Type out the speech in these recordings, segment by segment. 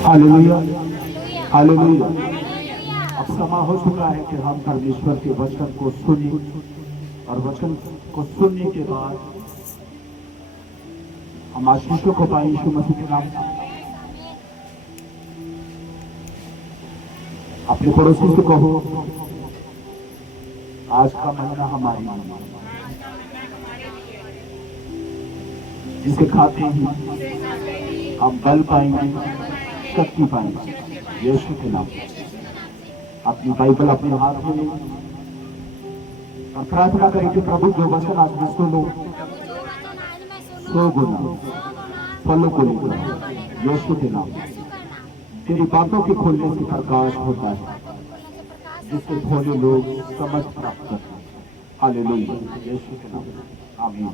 Hallelujah, hallelujah. अब समय हो चुका है कि हम परमेश्वर के वचन को सुने और वचन को सुनने के बाद हम आशीषों को पाए यीशु मसीह के नाम से। अपने पड़ोसी से कहो, आज का महीना हमारे लिए, जिसे खाते ही हम बल पाएंगे, शक्ति पाएंगे यीशु के नाम से। अपनी बाइबल अपने हाथ में लें और प्रार्थना करें कि प्रभु जो वचन आज मैं सुनो, सो गुना फलों को लेकर यीशु के नाम से। तेरी बातों के खोलने से प्रकाश होता है, जिससे भोले लोग समझ प्राप्त करते हैं। हालेलुया, यीशु के नाम से, आमीन।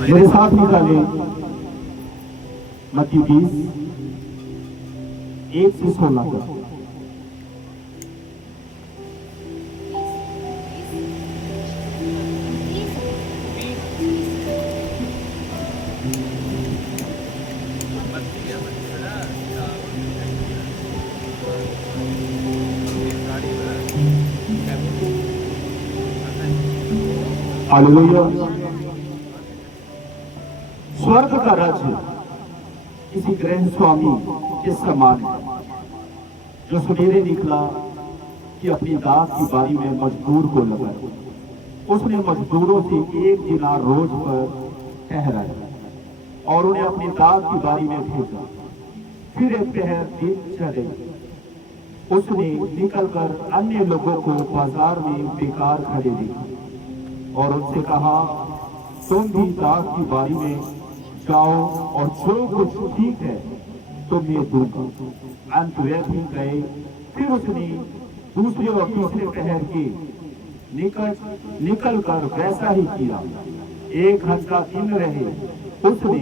मेरे साथ निकाले मत्ती 20:1-16 तक। हालेलुया। स्वर्ग का राज्य किसी गृह स्वामी के समान है, जो सवेरे निकला कि अपनी दास की बारी में मजदूर को लगाया। उसने मजदूरों से 1 दिनार रोज पर ठहराया और उन्हें अपनी दास की बारी में भेजा। फिर एक पहर दिन चले, उसने निकलकर अन्य लोगों को बाजार में बेकार खड़े देखा और उनसे कहा, तुम भी दास की बारी में जाओ और जो कुछ ठीक है तुम्हें दूंगा। अंत वे भी गए। फिर उसने दूसरे और तीसरे पहर के निकल कर वैसा ही किया। 1 घंटा दिन रहे। उसने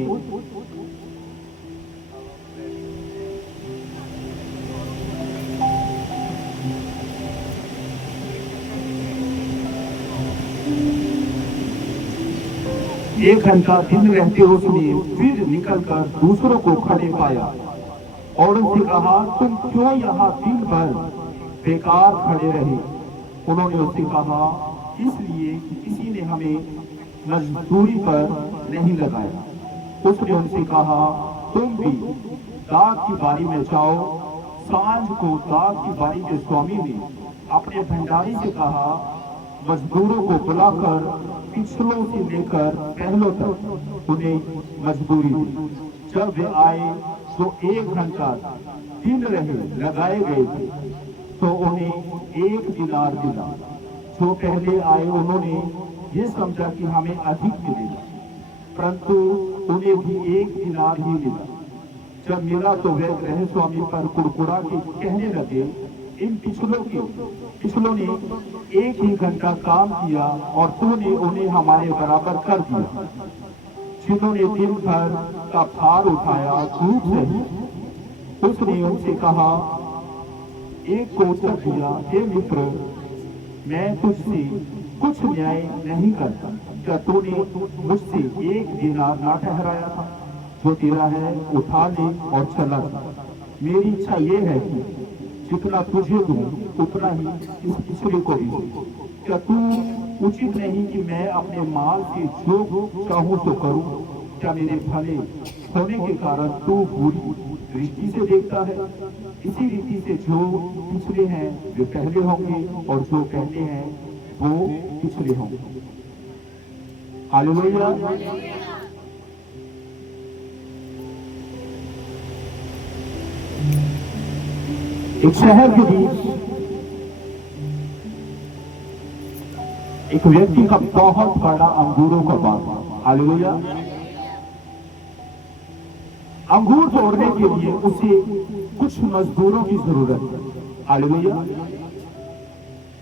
एक घंटा दिन रहते उसने फिर निकलकर दूसरों को खड़े पाया और उनसे कहा, तुम क्यों यहाँ दिन भर बेकार खड़े रहे? उन्होंने उससे कहा, इसलिए कि किसी ने हमें मजदूरी पर नहीं लगाया। उसने उनसे कहा, तुम भी दाख की बारी में जाओ। सांझ को दाख की बारी के स्वामी ने अपने भंडारी से कहा, मजदूरों को बुलाकर पिछलों से लेकर पहलों तक उन्हें मजदूरी दी। जब वे आए तो 1 घंटा दिन रहे लगाए गए थे, तो उन्हें 1 दिनार दिला। जो पहले आए उन्होंने ये समझा कि हमें अधिक मिलेगा, परंतु उन्हें भी 1 दिनार ही मिला। जब मिला तो वे गृह स्वामी पर कुड़कुड़ा के कहने लगे, इन पिछलों ने 1 ही घंटा काम किया और तूने उन्हें हमारे बराबर कर दिया। जिन्होंने दिन भर का भार उठाया, धूप सही। उसने उनसे कहा, एक को उत्तर दिया, हे मित्र, मैं तुझसे कुछ न्याय नहीं करता। क्या तूने मुझसे 1 दिनार ना ठहराया था? जो तेरा है उठा ले और चला जा। मेरी इच्छा ये है कि जितना तुझे दूं उतना ही इस पिछले को भी दूं। क्या तू उचित नहीं कि मैं अपने माल से जो चाहूं तो करूं? क्या मेरे भले होने के कारण तू बुरी दृष्टि से देखता है? इसी रीति से जो पिछले हैं वे पहले होंगे और जो पहले हैं वो पिछले होंगे। हालेलुया। एक शहर के बीच एक व्यक्ति का बहुत बड़ा अंगूरों का बाग था। हालेलुया। अंगूर तोड़ने के लिए उसे कुछ मजदूरों की जरूरत है। हालेलुया।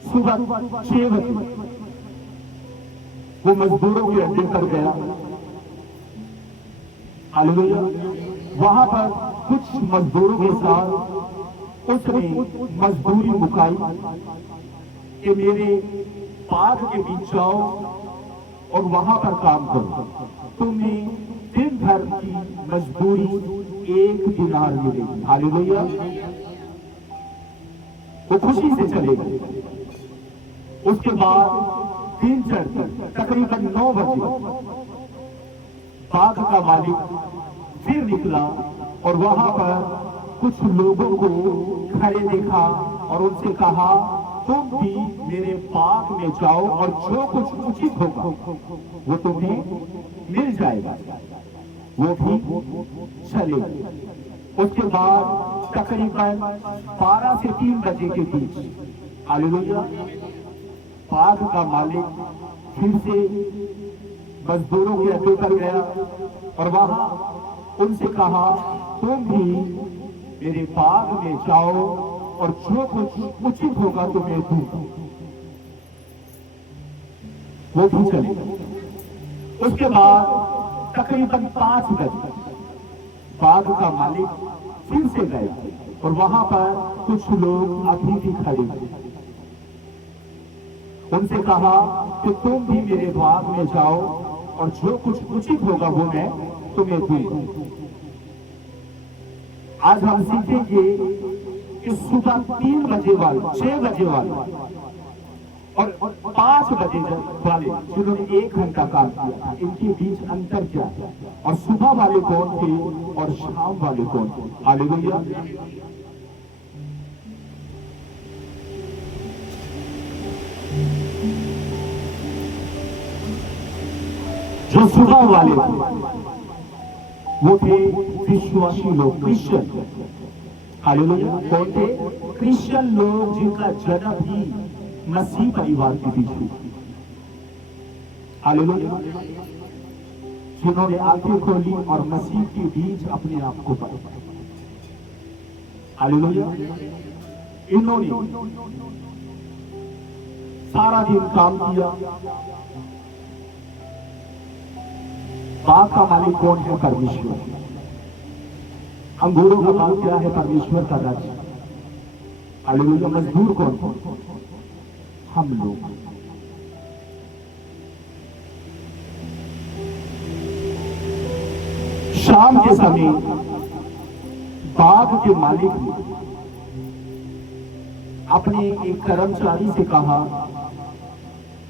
सुबह 6 बजे वो मजदूरों के अड्डे पर गया। हालेलुया। वहां पर कुछ मजदूरों के साथ उसने मजदूरी मुकाई कि मेरे पाद के बीच जाओ और वहां पर काम करो। तुम्हें दिन भर की मजदूरी 1 दिनार मिलेगी। हालेलुया। वो खुशी से चले गए। उसके बाद दिन चढ़ती तकरीबन 9 बजे बाग का मालिक फिर निकला और वहां पर कुछ लोगों को खड़े देखा और उनसे कहा, तुम भी मेरे बाग में जाओ और जो कुछ उचित होगा वो तुम्हें मिल जाएगा। वो भी चले। उसके बाद तकरीबन 12 से 3 बजे के बीच, हालेलुया, बाग का मालिक फिर से मजदूरों के अड्डे पर गया और वहां उनसे कहा, तुम भी मेरे बाग में जाओ और जो कुछ उचित होगा तुम्हें दूंगा। वो भी चले। उसके बाद तकरीबन 5 बजे बाग का मालिक फिर से गया और वहां पर कुछ लोग अभी भी खड़े थे। उनसे कहा कि तुम भी मेरे बाग में जाओ और जो कुछ उचित होगा वो मैं तुम्हें दूंगा। आज हम सीखेंगे कि सुबह 3 बजे वाले, 6 बजे वाले और 5 बजे वाले जिन्होंने 1 घंटा काम किया था, इनके बीच अंतर क्या है? और सुबह वाले कौन थे और शाम वाले कौन थे? हालेलुया। जो सुबह वाले थे वो थे विश्वासी लोग, क्रिश्चियन। हालेलुया। कौन थे? क्रिश्चियन लोग जिनका जन्म ही मसीह परिवार के बीच हुआ। हालेलुया। जिन्होंने आंखें खोली और मसीह के बीच अपने आप को पाया। हालेलुया। इन्होंने सारा दिन काम किया। बाग का मालिक कौन है? परमेश्वर। अंगूरों का बाग क्या है? परमेश्वर का राज्य। हालेलुया। मजदूर कौन? हम लोग। शाम के समय बाग के मालिक ने अपने एक कर्मचारी से कहा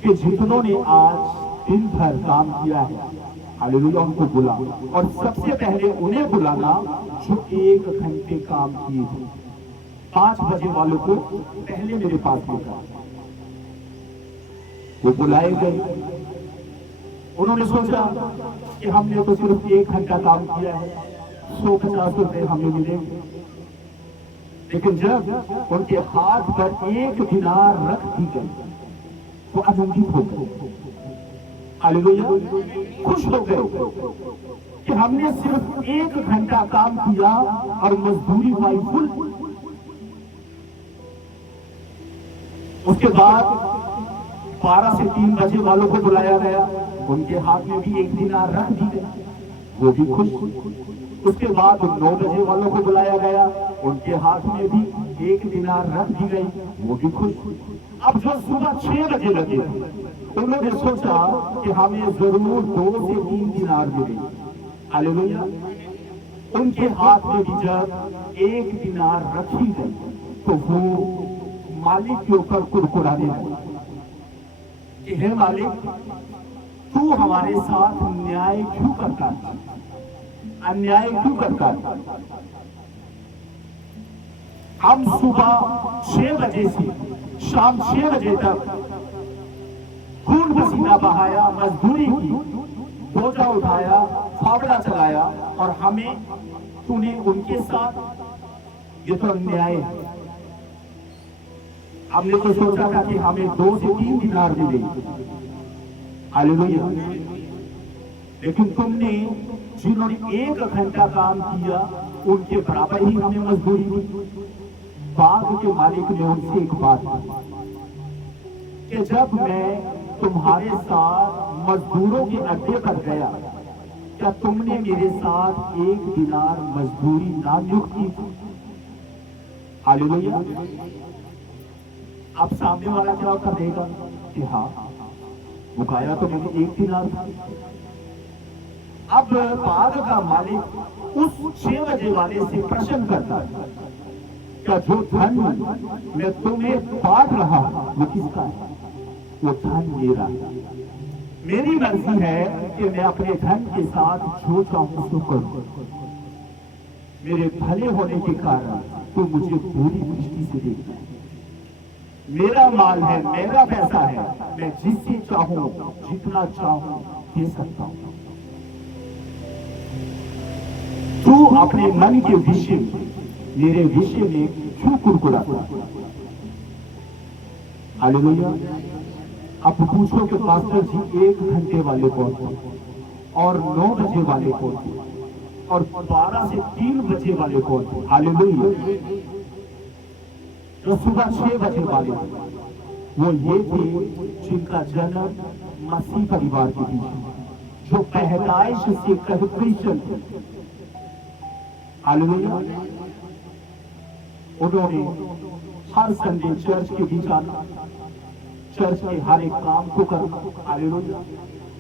कि जितनों ने आज दिन भर काम किया है, हालेलुया, उनको बुला, और सबसे पहले उन्हें बुलाना जो 1 घंटे काम किए थे। 5 बजे वालों को पहले मेरे पास लेकर वो बुलाए गए। उन्होंने सोचा कि हमने तो सिर्फ 1 घंटा काम किया है, 150 रुपए हमें मिलेंगे। लेकिन जब उनके हाथ पर 1 दिनार रख दी गई वो आनंदित हो गए। हालेलुया। खुश हो गए कि हमने सिर्फ 1 घंटा काम किया और मजदूरी पाई फुल। उसके बाद 12 से 3 बजे वालों को बुलाया गया, उनके हाथ में भी 1 दिनार रख दी गई, वो भी खुश। उसके बाद 9 बजे वालों को बुलाया गया, उनके हाथ में भी 1 दिनार रख दी गई, वो भी खुश। अब जो सुबह 6 बजे लगे उन्होंने सोचा कि हमें जरूर 2 से 3 दिनार मिलेंगे। हालेलुया। उनके हाथ में भी जब 1 दिनार रखी गई तो वो मालिक के ऊपर कुड़कुड़ाने लगे कि हे मालिक, तू हमारे साथ न्याय क्यों करता है, अन्याय क्यों करता है? हम सुबह 6 बजे से शाम 6 बजे तक खून पसीना बहाया, मजदूरी की, बोझा उठाया, फावड़ा चलाया, और हमें तूने उनके साथ, ये तो अन्याय है। हमने तो सोचा था कि हमें 2 से 3 दिनार मिलेंगे। हालेलुया। लेकिन तुमने जिन्होंने 1 घंटा काम किया उनके बराबर ही हमें मजदूरी दी। बाग के मालिक ने उनसे एक बात की कि जब मैं तुम्हारे साथ मजदूरों के अड्डे पर गया, क्या तुमने मेरे साथ 1 दिनार मजदूरी ना नियुक्त की थी? हालेलुया। अब सामने वाला क्या उत्तर देगा कि हाँ, मुकाया तो मैंने 1 दिनार था। अब बाग का मालिक उस 6 बजे वाले से प्रश्न करता है, क्या जो धन मैं तुम्हें बांट रहा हूं वो किसका है? वो धन मेरा है। मेरी मर्जी है कि मैं अपने धन के साथ जो चाहूं सो करूं। मेरे भले होने के कारण तो मुझे पूरी दृष्टि से देखना है। मेरा माल है, मेरा पैसा है, मैं जिससे चाहूं जितना चाहूं दे सकता हूं। तू अपने मन के विषय मेरे विषय में क्यों कुरकुराता? हालेलुया। अब पूछो कि पास्टर जी 1 घंटे वाले कौन थे और 9 बजे वाले कौन थे और 12 से 3 बजे वाले कौन थे? हालेलुया। जो सुबह 6 बजे वाले वो ये थे जिनका जन्म मसीह परिवार के बीच, जो पैदाइश से क्रिश्चियन थे। हालेलुया। उन्होंने हर संडे चर्च के बीच आना, चर्च के हर एक काम को करना। हालेलुया।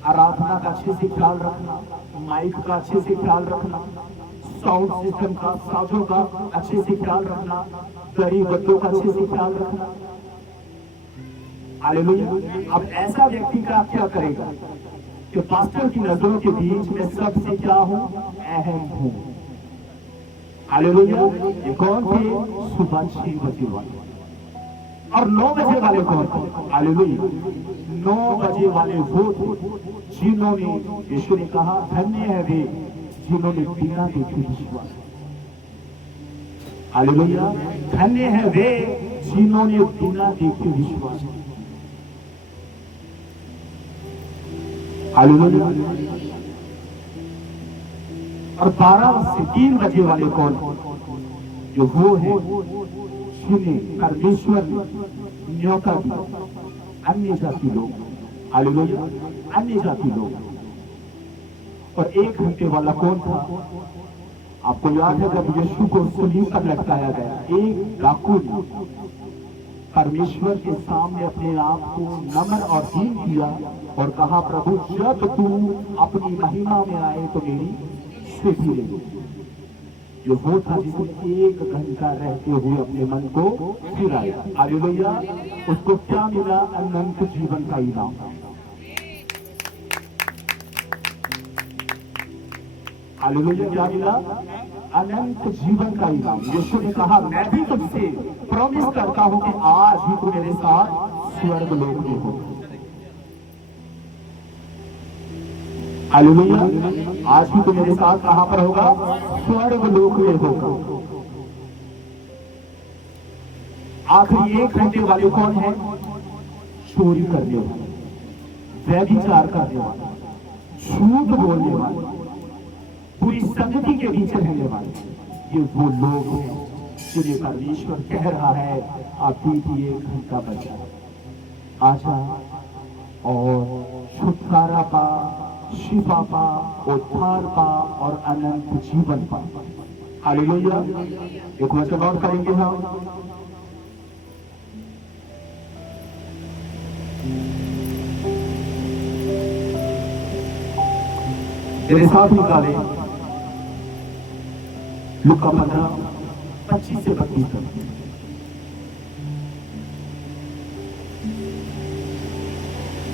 आराधना का अच्छे से ख्याल रखना, माइक का अच्छे से ख्याल रखना, साउंड सिस्टम का, साजों का अच्छे से ख्याल रखना, गरीब बच्चों का अच्छे से ख्याल रखना। हालेलुया। अब ऐसा व्यक्ति का क्या करेगा कि पास्टर की नजरों के बीच में सबसे क्या हूं? अहम हूं। हालेलुया। ये कौन थे? सुबह 6 बजे वाले। और 9 बजे वाले कौन थे? हालेलुया। 9 बजे वाले वो थे जिन्होंने, यीशु ने कहा धन्य है वे जिन्होंने बिना देखे विश्वास। हालेलुया। धन्य है वे जिन्होंने बिना देखे विश्वास। हालेलुया। और 12 से 3 बजे वाले कौन? जो वो है जिन्हें परमेश्वर ने न्योता दिया, अन्य जाति लोग। हालेलुया। अन्य जाति लोग। और 1 घंटे वाला कौन था? आपको याद है जब यीशु को सूली पर लटकाया गया, एक डाकू ने परमेश्वर के सामने अपने आप को नम्र और दीन किया और कहा, प्रभु जब तू अपनी महिमा में आए तो मेरी स्वीकृति ले लो। जो वो था जिसने 1 घंटा रहते हुए अपने मन को फिराया। हालेलुया। उसको क्या मिला? अनंत जीवन का इनाम। हालेलुया। क्या मिला? अनंत जीवन का इनाम। यीशु ने कहा, मैं भी तुझसे प्रॉमिस करता हूं कि आज ही तू मेरे साथ स्वर्ग लोक में हो। हालेलुया। आज भी तो मेरे साथ कहां पर होगा? स्वर्ग लोक में होगा। आखिरी 1 घंटे वाले कौन है? चोरी करने वाले, व्यभिचार करने वाले, झूठ बोलने वाले, पूरी संगति के बीच रहने वाले। ये वो लोग हैं जिन्हें परमेश्वर कह रहा है, अभी भी 1 घंटा बचा, आजा और छुटकारा पा, शिफा पा, उद्धार पा और अनंत जीवन पा। हालेलुया। एक वचन और करेंगे हम। मेरे साथ निकाले लूका 15:25 से 32 तक।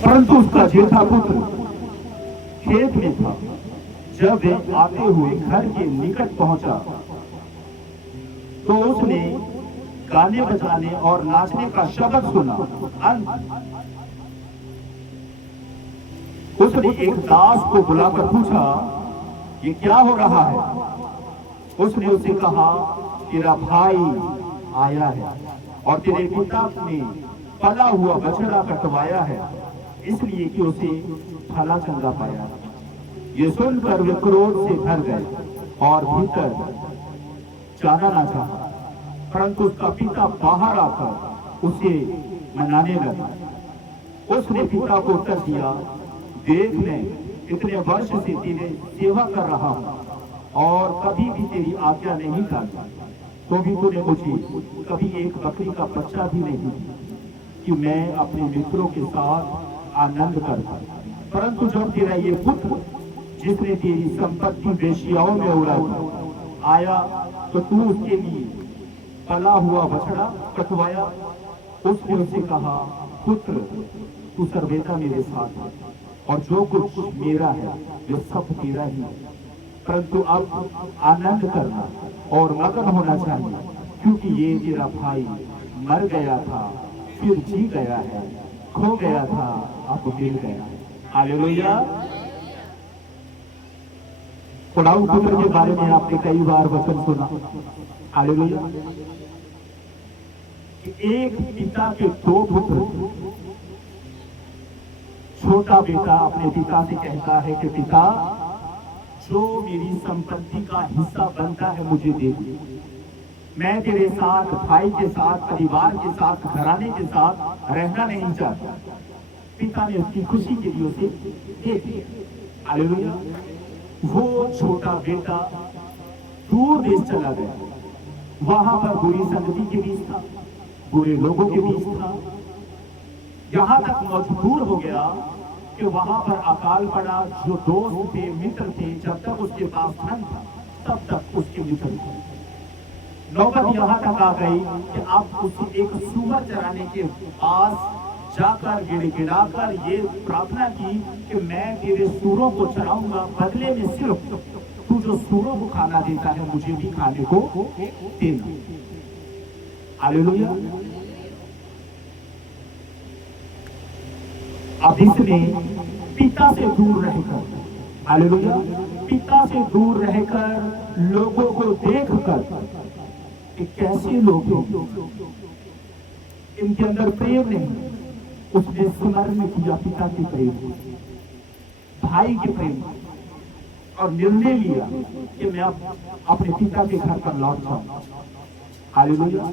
परंतु उसका जेठा पुत्र खेत में था। जब वे आते हुए घर के निकट पहुंचा तो उसने गाने बजाने और नाचने का शब्द सुना। उसने एक दास को बुलाकर पूछा, ये क्या हो रहा है? उसने उसे कहा, तेरा भाई आया है और तेरे पिता ने पला हुआ बछड़ा कटवाया है, इसलिए कि उसे भला चंगा पाया। ये सुनकर वे क्रोध से भर गए और भीतर जाना ना चाहा, परंतु उसका पिता बाहर आकर उसे मनाने लगा। उसने पिता को उत्तर दिया, देख ले, इतने वर्ष से तेरी सेवा कर रहा हूं और कभी भी तेरी आज्ञा नहीं टाली, तो भी तूने मुझे कभी एक बकरी का बच्चा भी नहीं दिया कि मैं अपने मित्रों के साथ आनंद करता। परंतु जब तेरा ये पुत्र जिसने तेरी संपत्ति वेश्याओं में उड़ा दी, आया तो तू उसके लिए पला हुआ बछड़ा कटवाया। उसने उसे कहा, पुत्र तू सर्वदा मेरे साथ है और जो कुछ मेरा है वो सब तेरा ही है, परंतु अब आनंद करना और मगन होना चाहिए, क्योंकि ये तेरा भाई मर गया था फिर जी गया है, खो गया था अब मिल गया है। हालेलुया। पड़ाऊ पुत्र के बारे में आपने कई बार वचन सुना। हालेलुया। एक पिता के दो पुत्र। छोटा बेटा अपने पिता से कहता है कि पिता, जो मेरी संपत्ति का हिस्सा बनता है मुझे दे दे, मैं तेरे साथ, भाई के साथ, परिवार के साथ, घराने के साथ रहना नहीं चाहता। पिता ने उसकी खुशी के लिए उसे दे दिया। हालेलुया। वो छोटा बेटा दूर देश चला गया, वहां पर बुरी संगति के बीच था, बुरे लोगों के बीच था, यहां तक मजबूर हो गया कि वहां पर अकाल पड़ा। जो दोस्त थे, मित्र थे, जब तक उसके पास धन था तब तक उसके मित्र थे। नौबत यहां तक आ गई कि आप उसे एक सूअर चराने के पास जाकर गिड़गिड़ाकर ये प्रार्थना की कि मैं तेरे सूरों को चराऊंगा, बदले में सिर्फ तू जो सूरों को खाना देता है मुझे भी खाने को देना। हालेलुया। अब इसने पिता से दूर रहकर, हालेलुया, पिता से दूर रहकर लोगों को देखकर कि कैसे लोग हैं, इनके अंदर प्रेम नहीं, उसने स्मरण किया पिता के प्रेम, भाई के प्रेम, और निर्णय लिया कि मैं अब अपने पिता के घर पर लौट जाऊं। हालेलुया।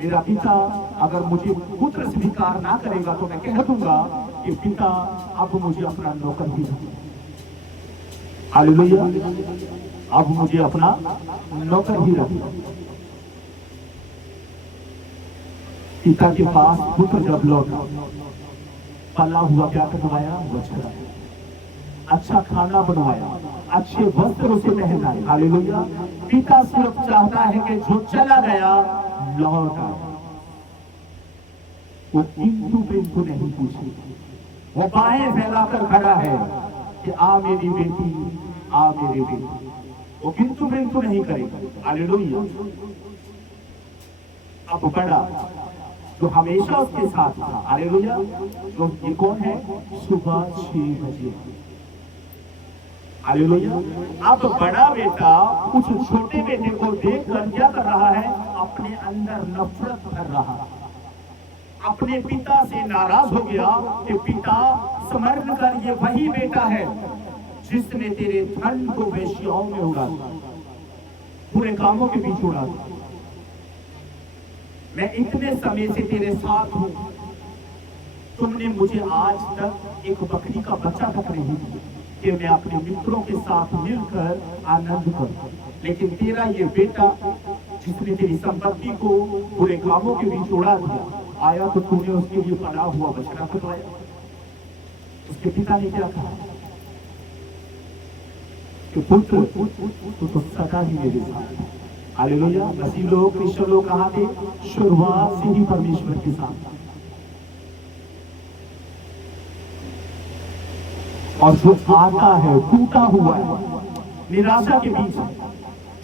मेरा पिता अगर मुझे पुत्र स्वीकार ना करेगा तो मैं कह दूंगा कि पिता अब मुझे अपना नौकर ही रखो। हालेलुया। अब मुझे अपना नौकर ही रखो। पिता के पास पुत्र जब लौटा, पला हुआ क्या करवाया, बछड़ा, अच्छा खाना बनवाया, अच्छे वस्त्र उसे पहनाए। हालेलुया। पिता सिर्फ चाहता है कि जो चला गया लौट आए। वो किंतु बिंतु नहीं पूछी, वो बाहें फैलाकर खड़ा है कि आ मेरी बेटी, आ मेरी बेटी। वो किंतु बिंतु नहीं करेगा। हालेलुया। अब बड़ा जो हमेशा उसके साथ था, हालेलुया, तो ये कौन है, सुबह 6 बजे। हालेलुया। अब बड़ा बेटा उस छोटे बेटे को देखकर क्या कर रहा है, अपने अंदर नफरत कर रहा है, अपने पिता से नाराज हो गया कि पिता समझ कर ये वही बेटा है जिसने तेरे धन को वेश्याओं में उड़ा दिया, बुरे कामों के बीच उड़ा दिया। मैं इतने समय से तेरे साथ हूं, तुमने मुझे आज तक एक बकरी का बच्चा तक नहीं दिया कि मैं अपने मित्रों के साथ मिलकर आनंद करूं, लेकिन तेरा ये बेटा जिसने तेरी संपत्ति को बुरे कामों के बीच उड़ा दिया, आया तो तूने उसके लिए पड़ा हुआ बछड़ा कटवाया। उसके पिता ने क्या कहा कि पुत्र तू तो सदा ही मेरे साथ। हालेलुया। मसीह लोग, क्रिश्चियन लोग कहाँ थे, शुरुआत से ही परमेश्वर के साथ, और जो आता है टूटा हुआ है, निराशा के बीच,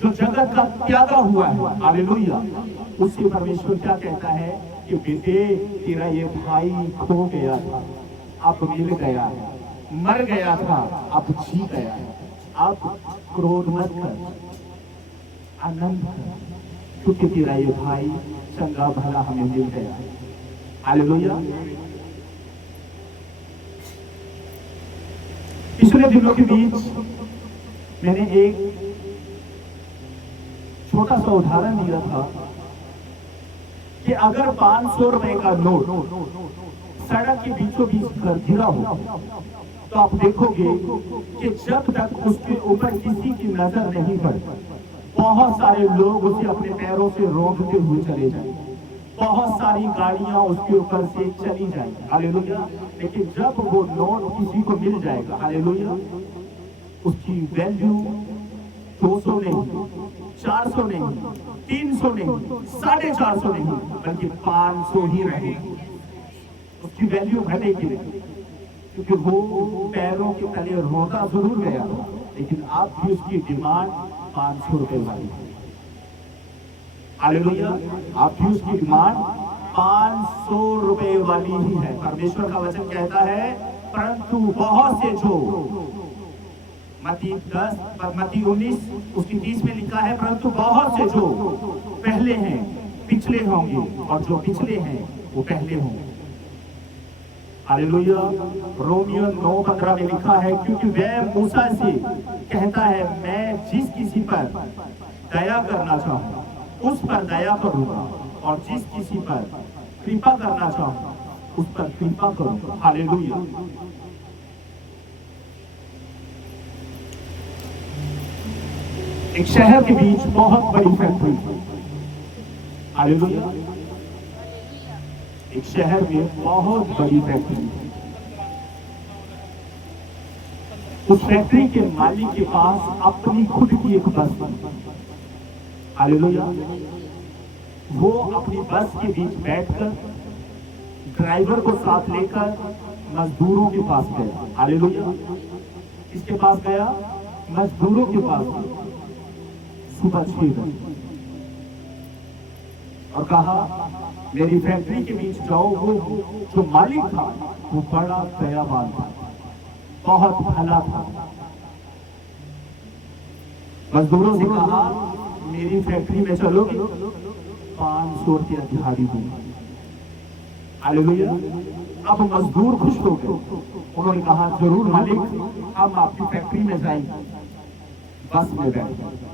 जो जगत का त्यागा हुआ है, हालेलुया, उससे परमेश्वर क्या कहता है कि बेटे तेरा ये भाई खो गया था अब मिल गया है, मर गया था अब जी गया है, अब क्रोध मत कर, आनंद कर, क्योंकि तेरा ये भाई चंगा भला हमें मिल गया है। हालेलुया। पिछले दिनों के बीच मैंने एक छोटा सा उदाहरण दिया था कि अगर 500 रुपए का नोट सड़क के बीचों बीच गिरा हो तो आप देखोगे कि जब तक उसके ऊपर किसी की नजर नहीं पड़ती, बहुत सारे लोग उसे अपने पैरों से रोकते हुए चले जाएंगे, बहुत सारी गाड़ियां उसके ऊपर से चली जाएंगी। हालेलुया। लेकिन जब वो नोट किसी को मिल जाएगा, हालेलुया, उसकी वैल्यू 200 नहीं, 400 नहीं, 300 नहीं, 450 नहीं, बल्कि 500 ही रहेगी। उसकी वैल्यू घटेगी नहीं, क्योंकि वो पैरों के तले रोता जरूर गया, लेकिन आप भी उसकी डिमांड 500 रुपए वाली है। हालेलुया, आपकी उसकी डिमांड 500 रुपए वाली ही है। परमेश्वर का वचन कहता है, परंतु बहुत से जो, मत्ती 19 उसकी 30 में लिखा है, परंतु बहुत से जो पहले हैं पिछले होंगे, और जो पिछले हैं वो पहले होंगे। हालेलुया। रोमियो 9:15 में लिखा है, क्योंकि वह मूसा से कहता है, मैं जिस किसी पर दया करना चाहूं उस पर दया करूंगा, और जिस किसी पर कृपा करना चाहूं उस पर कृपा करूंगा। हालेलुया। एक शहर के बीच बहुत बड़ी फैक्ट्री। हालेलुया। एक शहर में बहुत बड़ी फैक्ट्री। उस फैक्ट्री के मालिक के पास अपनी खुद की एक बस थी। हालेलुया। वो अपनी बस के बीच बैठकर ड्राइवर को साथ लेकर मजदूरों के पास गया। हालेलुया। किसके पास गया? मजदूरों के पास। सुबह 6 बजे, और कहा, मेरी फैक्ट्री के बीच जाओ। वो जो मालिक था वो बड़ा दयावान था, बहुत भला था। मजदूरों से कहा, मेरी फैक्ट्री में चलोगे, 500 रुपया दिहाड़ी दूंगा। हालेलुया। अब मजदूर खुश हो गए। उन्होंने कहा, जरूर मालिक, हम आपकी फैक्ट्री में जाएंगे। बस में बैठ गए।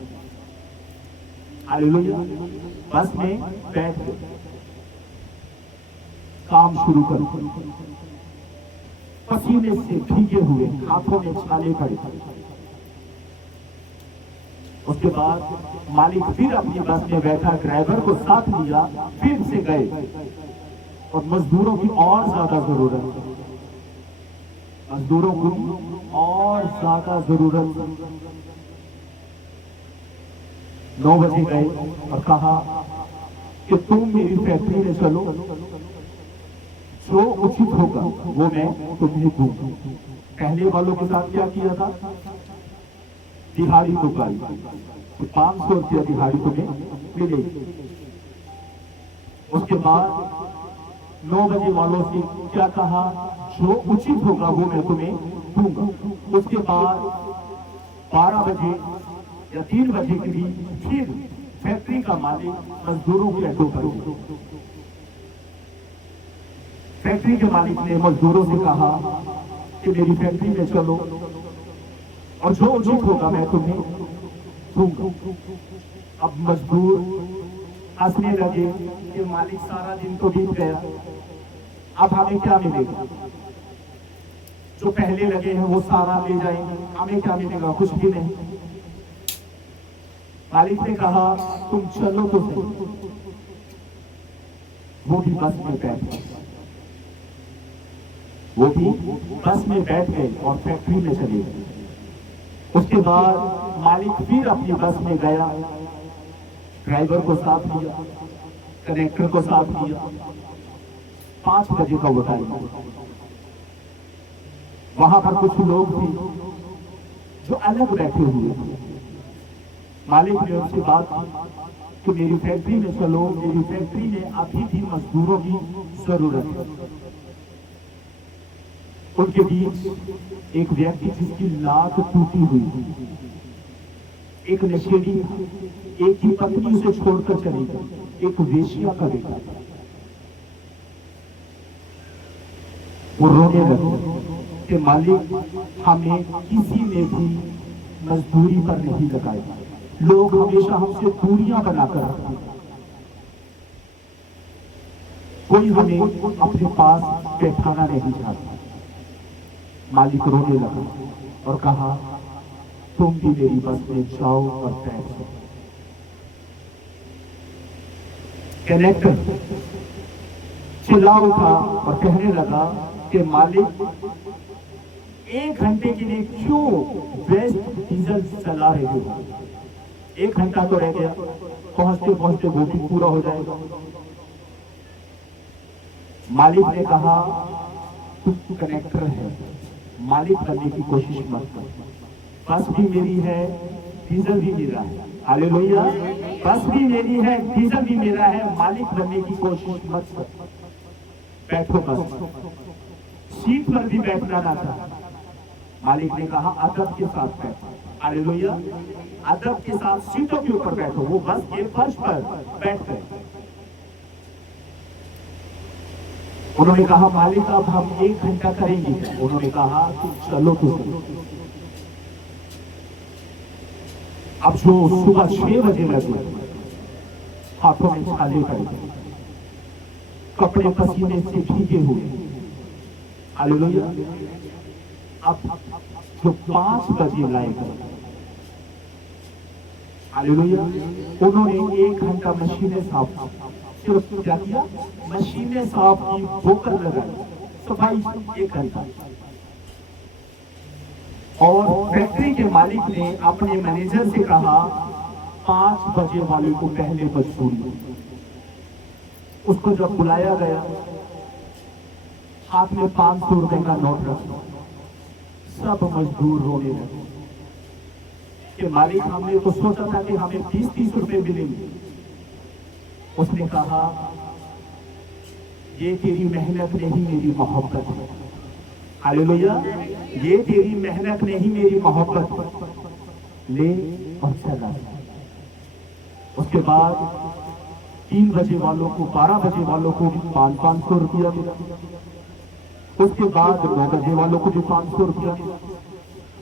हालेलुया। बस में बैठ गए, काम शुरू कर। पसीने से भीगे हुए, हाथों में छाले पड़े। उसके बाद मालिक फिर अपनी बस में बैठा, ड्राइवर को साथ लिया, फिर से गए। और मजदूरों की और ज्यादा जरूरत, मजदूरों की और ज्यादा जरूरत। 9 बजे गए और कहा कि तुम मेरी फैक्ट्री में चलो, जो उचित होगा वो मैं तुम्हें दूंगा। पहले वालों के साथ क्या किया था? दिहाड़ी चुकाई, तो 500 रुपया दिहाड़ी तुम्हें मिलेगी। उसके बाद 9 बजे वालों से क्या कहा? जो उचित होगा वो मैं तुम्हें दूंगा। उसके बाद 12 बजे या 3 बजे के बीच फिर फैक्ट्री का मालिक मजदूरों के अड्डों पर गया। फैक्ट्री के मालिक ने मजदूरों से कहा कि मेरी फैक्ट्री में चलो, और जो उचित होगा मैं तुम्हें दूंगा। अब मजदूर हंसने लगे कि मालिक, सारा दिन तो बीत गया, अब हमें क्या मिलेगा? जो पहले लगे हैं वो सारा ले जाएंगे, हमें क्या मिलेगा? कुछ भी नहीं। मालिक ने कहा, तुम चलो तो सही। वो भी बस में बैठ गए, वो भी बस में बैठ गए और फैक्ट्री में चले गए। उसके बाद मालिक फिर अपनी बस में गया, ड्राइवर को साथ लिया, कनेक्टर को साथ लिया। 5 बजे का वो टाइम। वहां पर कुछ लोग थे जो अलग बैठे हुए थे। मालिक ने उनसे बात की कि मेरी फैक्ट्री में चलो, मेरी फैक्ट्री में अभी भी मजदूरों की जरूरत है। उनके बीच एक व्यक्ति जिसकी लात टूटी हुई थी, एक नशेड़ी, एक ही पत्नी उसे छोड़कर चली गई, एक वेश्या का बेटा। वो रोने लगे कि मालिक, हमें किसी ने भी मजदूरी पर नहीं लगाया, लोग हमेशा हमसे दूरियां बनाकर रखते, कोई हमें अपने पास बैठाना नहीं चाहता। मालिक रोने लगा और कहा, तुम भी मेरी बस में जाओ और बैठ जाओ। कनेक्टर चिल्ला उठा और कहने लगा कि मालिक, 1 घंटे के लिए क्यों वेस्ट डीजल चला रहे हो? 1 घंटा तो रह गया, पहुंचते पहुंचते वो भी पूरा हो जाएगा। मालिक ने कहा तू कनेक्टर है, मालिक बनने की कोशिश मत कर। बस भी मेरी है, डीजल भी मेरा है। हालेलुया। बस भी मेरी है, डीजल भी मेरा है, मालिक बनने की कोशिश मत कर। बैठो बस। सीट पर भी बैठना ना था। मालिक ने कहा अदब के साथ बैठो। हालेलुया। अदब के साथ सीटों के ऊपर बैठो। वो बस के फर्श पर बैठ गए। उन्होंने कहा मालिक अब हम 1 घंटा करेंगे। उन्होंने कहा तुम चलो तो सही। अब जो सुबह 6 बजे लगे, हाथों में छाले पड़े, कपड़े पसीने से भीगे हुए। हालेलुया। अब जो 5 बजे लाए गए, हालेलुया, उन्होंने 1 घंटा मशीनें साफ, सिर्फ क्या किया? मशीनें साफ की, बोकर लगाई, सफाई 1 घंटा। और फैक्ट्री के मालिक ने अपने मैनेजर से कहा 5 बजे वाले को पहले मजदूरी। उसको जब बुलाया गया, हाथ में 500 रुपए का नोट रखा, सब मजदूर रोने लगे कि मालिक हमने तो सोचा था कि हमें 20-30 रुपए मिलेंगे। उसने कहा ये तेरी मेहनत नहीं मेरी मोहब्बत है। हालेलुया। ये तेरी मेहनत नहीं मेरी मोहब्बत है। ले और चला। उसके बाद 3 बजे वालों को, 12 बजे वालों को भी 500 रुपया मिला। उसके बाद 9 बजे वालों को भी 500 रुपया मिला।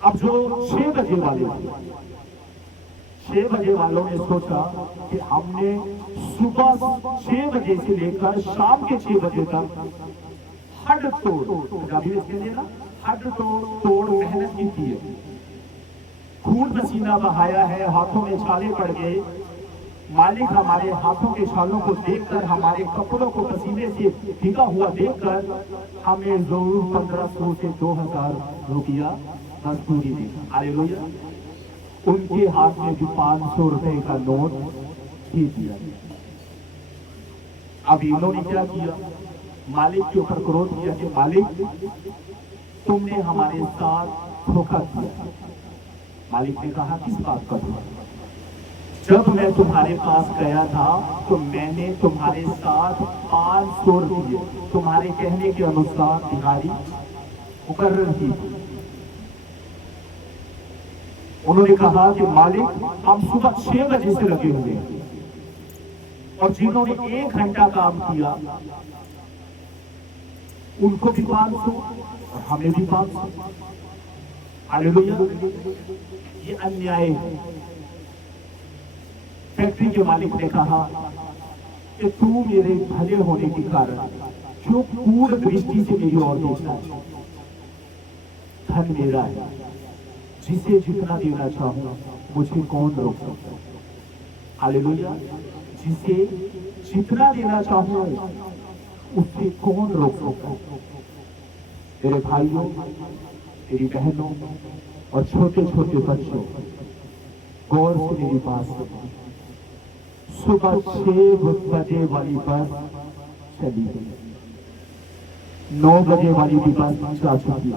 अब जो 6 बजे वालों ने सोचा कि हमने सुबह 6 बजे से लेकर शाम के 6 बजे तक हड तोड़ मेहनत की थी, खून पसीना बहाया है, हाथों में छाले पड़ गए। मालिक हमारे हाथों के छालों को देखकर, हमारे कपड़ों को पसीने से भीगा हुआ देखकर हमें जरूर 1500 से 2000 रुपया मजदूरी दी। हालेलुया। उनके हाथ में भी 500 रुपए का नोट दे दिया। अब इन्होंने क्या किया? मालिक के ऊपर क्रोध किया कि मालिक तुमने हमारे साथ धोखा किया। मालिक ने कहा किस बात का धोखा? जब मैं तुम्हारे पास गया था तो मैंने तुम्हारे साथ 500 रुपये तुम्हारे कहने के अनुसार दिहाड़ी मुकर्रर की। उन्होंने कहा कि मालिक हम सुबह 6 बजे से लगे हुए हैं और जिन्होंने 1 घंटा काम किया उनको भी 500 और हमें भी 500। हालेलुया। ये अन्याय है। फैक्ट्री के मालिक ने कहा कि तू मेरे भले होने के कारण जो पूर्ण दृष्टि से मेरी ओर देखता है, धन मेरा है, जिसे जितना देना चाहूं मुझे कौन रोक सकता है? हालेलुया। जिसे जितना देना चाहूं उससे कौन रोक सकता है? मेरे भाइयों, मेरी बहनों और छोटे छोटे बच्चों, गौर से मेरी बात सुनो। सुबह 6 बजे वाली बस चली गई, 9 बजे वाली भी बस जा चुकी,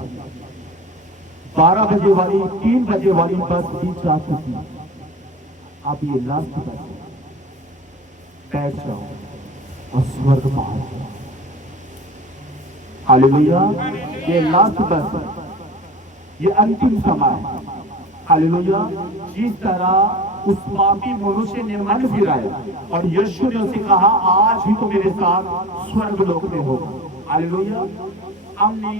12 बजे वाली, 3 बजे वाली बस भी जा चुकी। अब ये लास्ट बस है, बैठ जाओ और स्वर्ग पहुंच जाओ। हालेलुया। ये लास्ट बस है, ये अंतिम समय है। हालेलुया। जिस तरह उस पापी मनुष्य ने मन फिराया और यीशु ने उसे कहा आज ही तो मेरे साथ स्वर्ग लोक में होगा। हालेलुया। हमने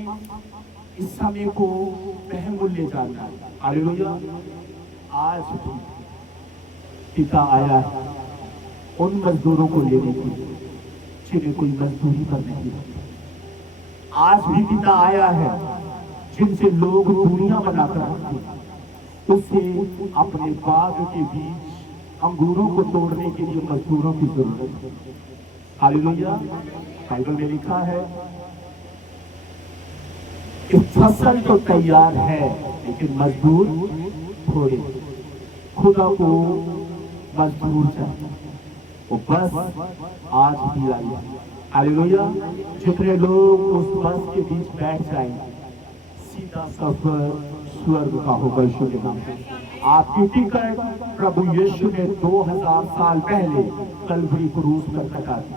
इस समय को बहुमूल्य जानना है। हालेलुया। आज भी पिता आया है उन मजदूरों को लेने के लिए जिन्हें कोई मजदूरी पर नहीं होती। आज भी पिता आया है जिनसे लोग दूरियां बनाकर रखते हैं, उससे अपने बाग के बीच अंगूरों को तोड़ने के लिए मजदूरों की जरूरत है। हालेलुया। बाइबल में लिखा है कि फसल तो तैयार है लेकिन मजदूर थोड़े। खुदा को मजदूर चाहिए, वो बस आज भी आई है। हालेलुया। जितने लोग उस बस के बीच बैठ जाएं, सीधा सफर स्वर्ग का होगा यीशु के नाम से। आपकी टिकट प्रभु यीशु ने 2000 साल पहले कलवरी क्रूस पर कटा दी।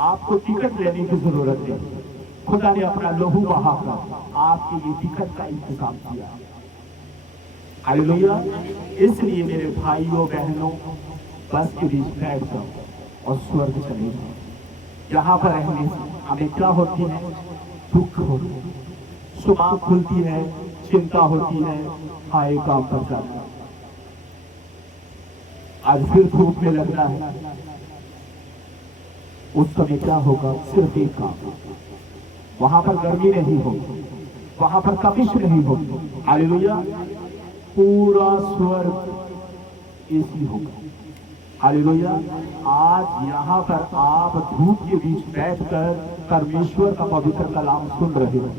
आपको टिकट लेने की जरूरत नहीं, खुदा ने अपना लहू बहाकर आपके लिए टिकट का इंतजाम किया। हालेलुया। इसलिए मेरे भाइयों बहनों, बस के बीच बैठ जाओ और स्वर्ग चले जाओ। यहाँ पर रहने से हमें क्या होती है? दुख होती है, सुबह खुलती है, चिंता होती है, हाय काम पर जाना, आज फिर धूप में लगना है। उस समय क्या होगा? सिर्फ एक काम, वहां पर गर्मी नहीं होगी, वहां पर तपिश नहीं होगी। हालेलुया। पूरा स्वर्ग एसी होगा। हालेलुया। आज यहाँ पर आप धूप के बीच बैठकर परमेश्वर का पवित्र कलाम सुन रहे हो।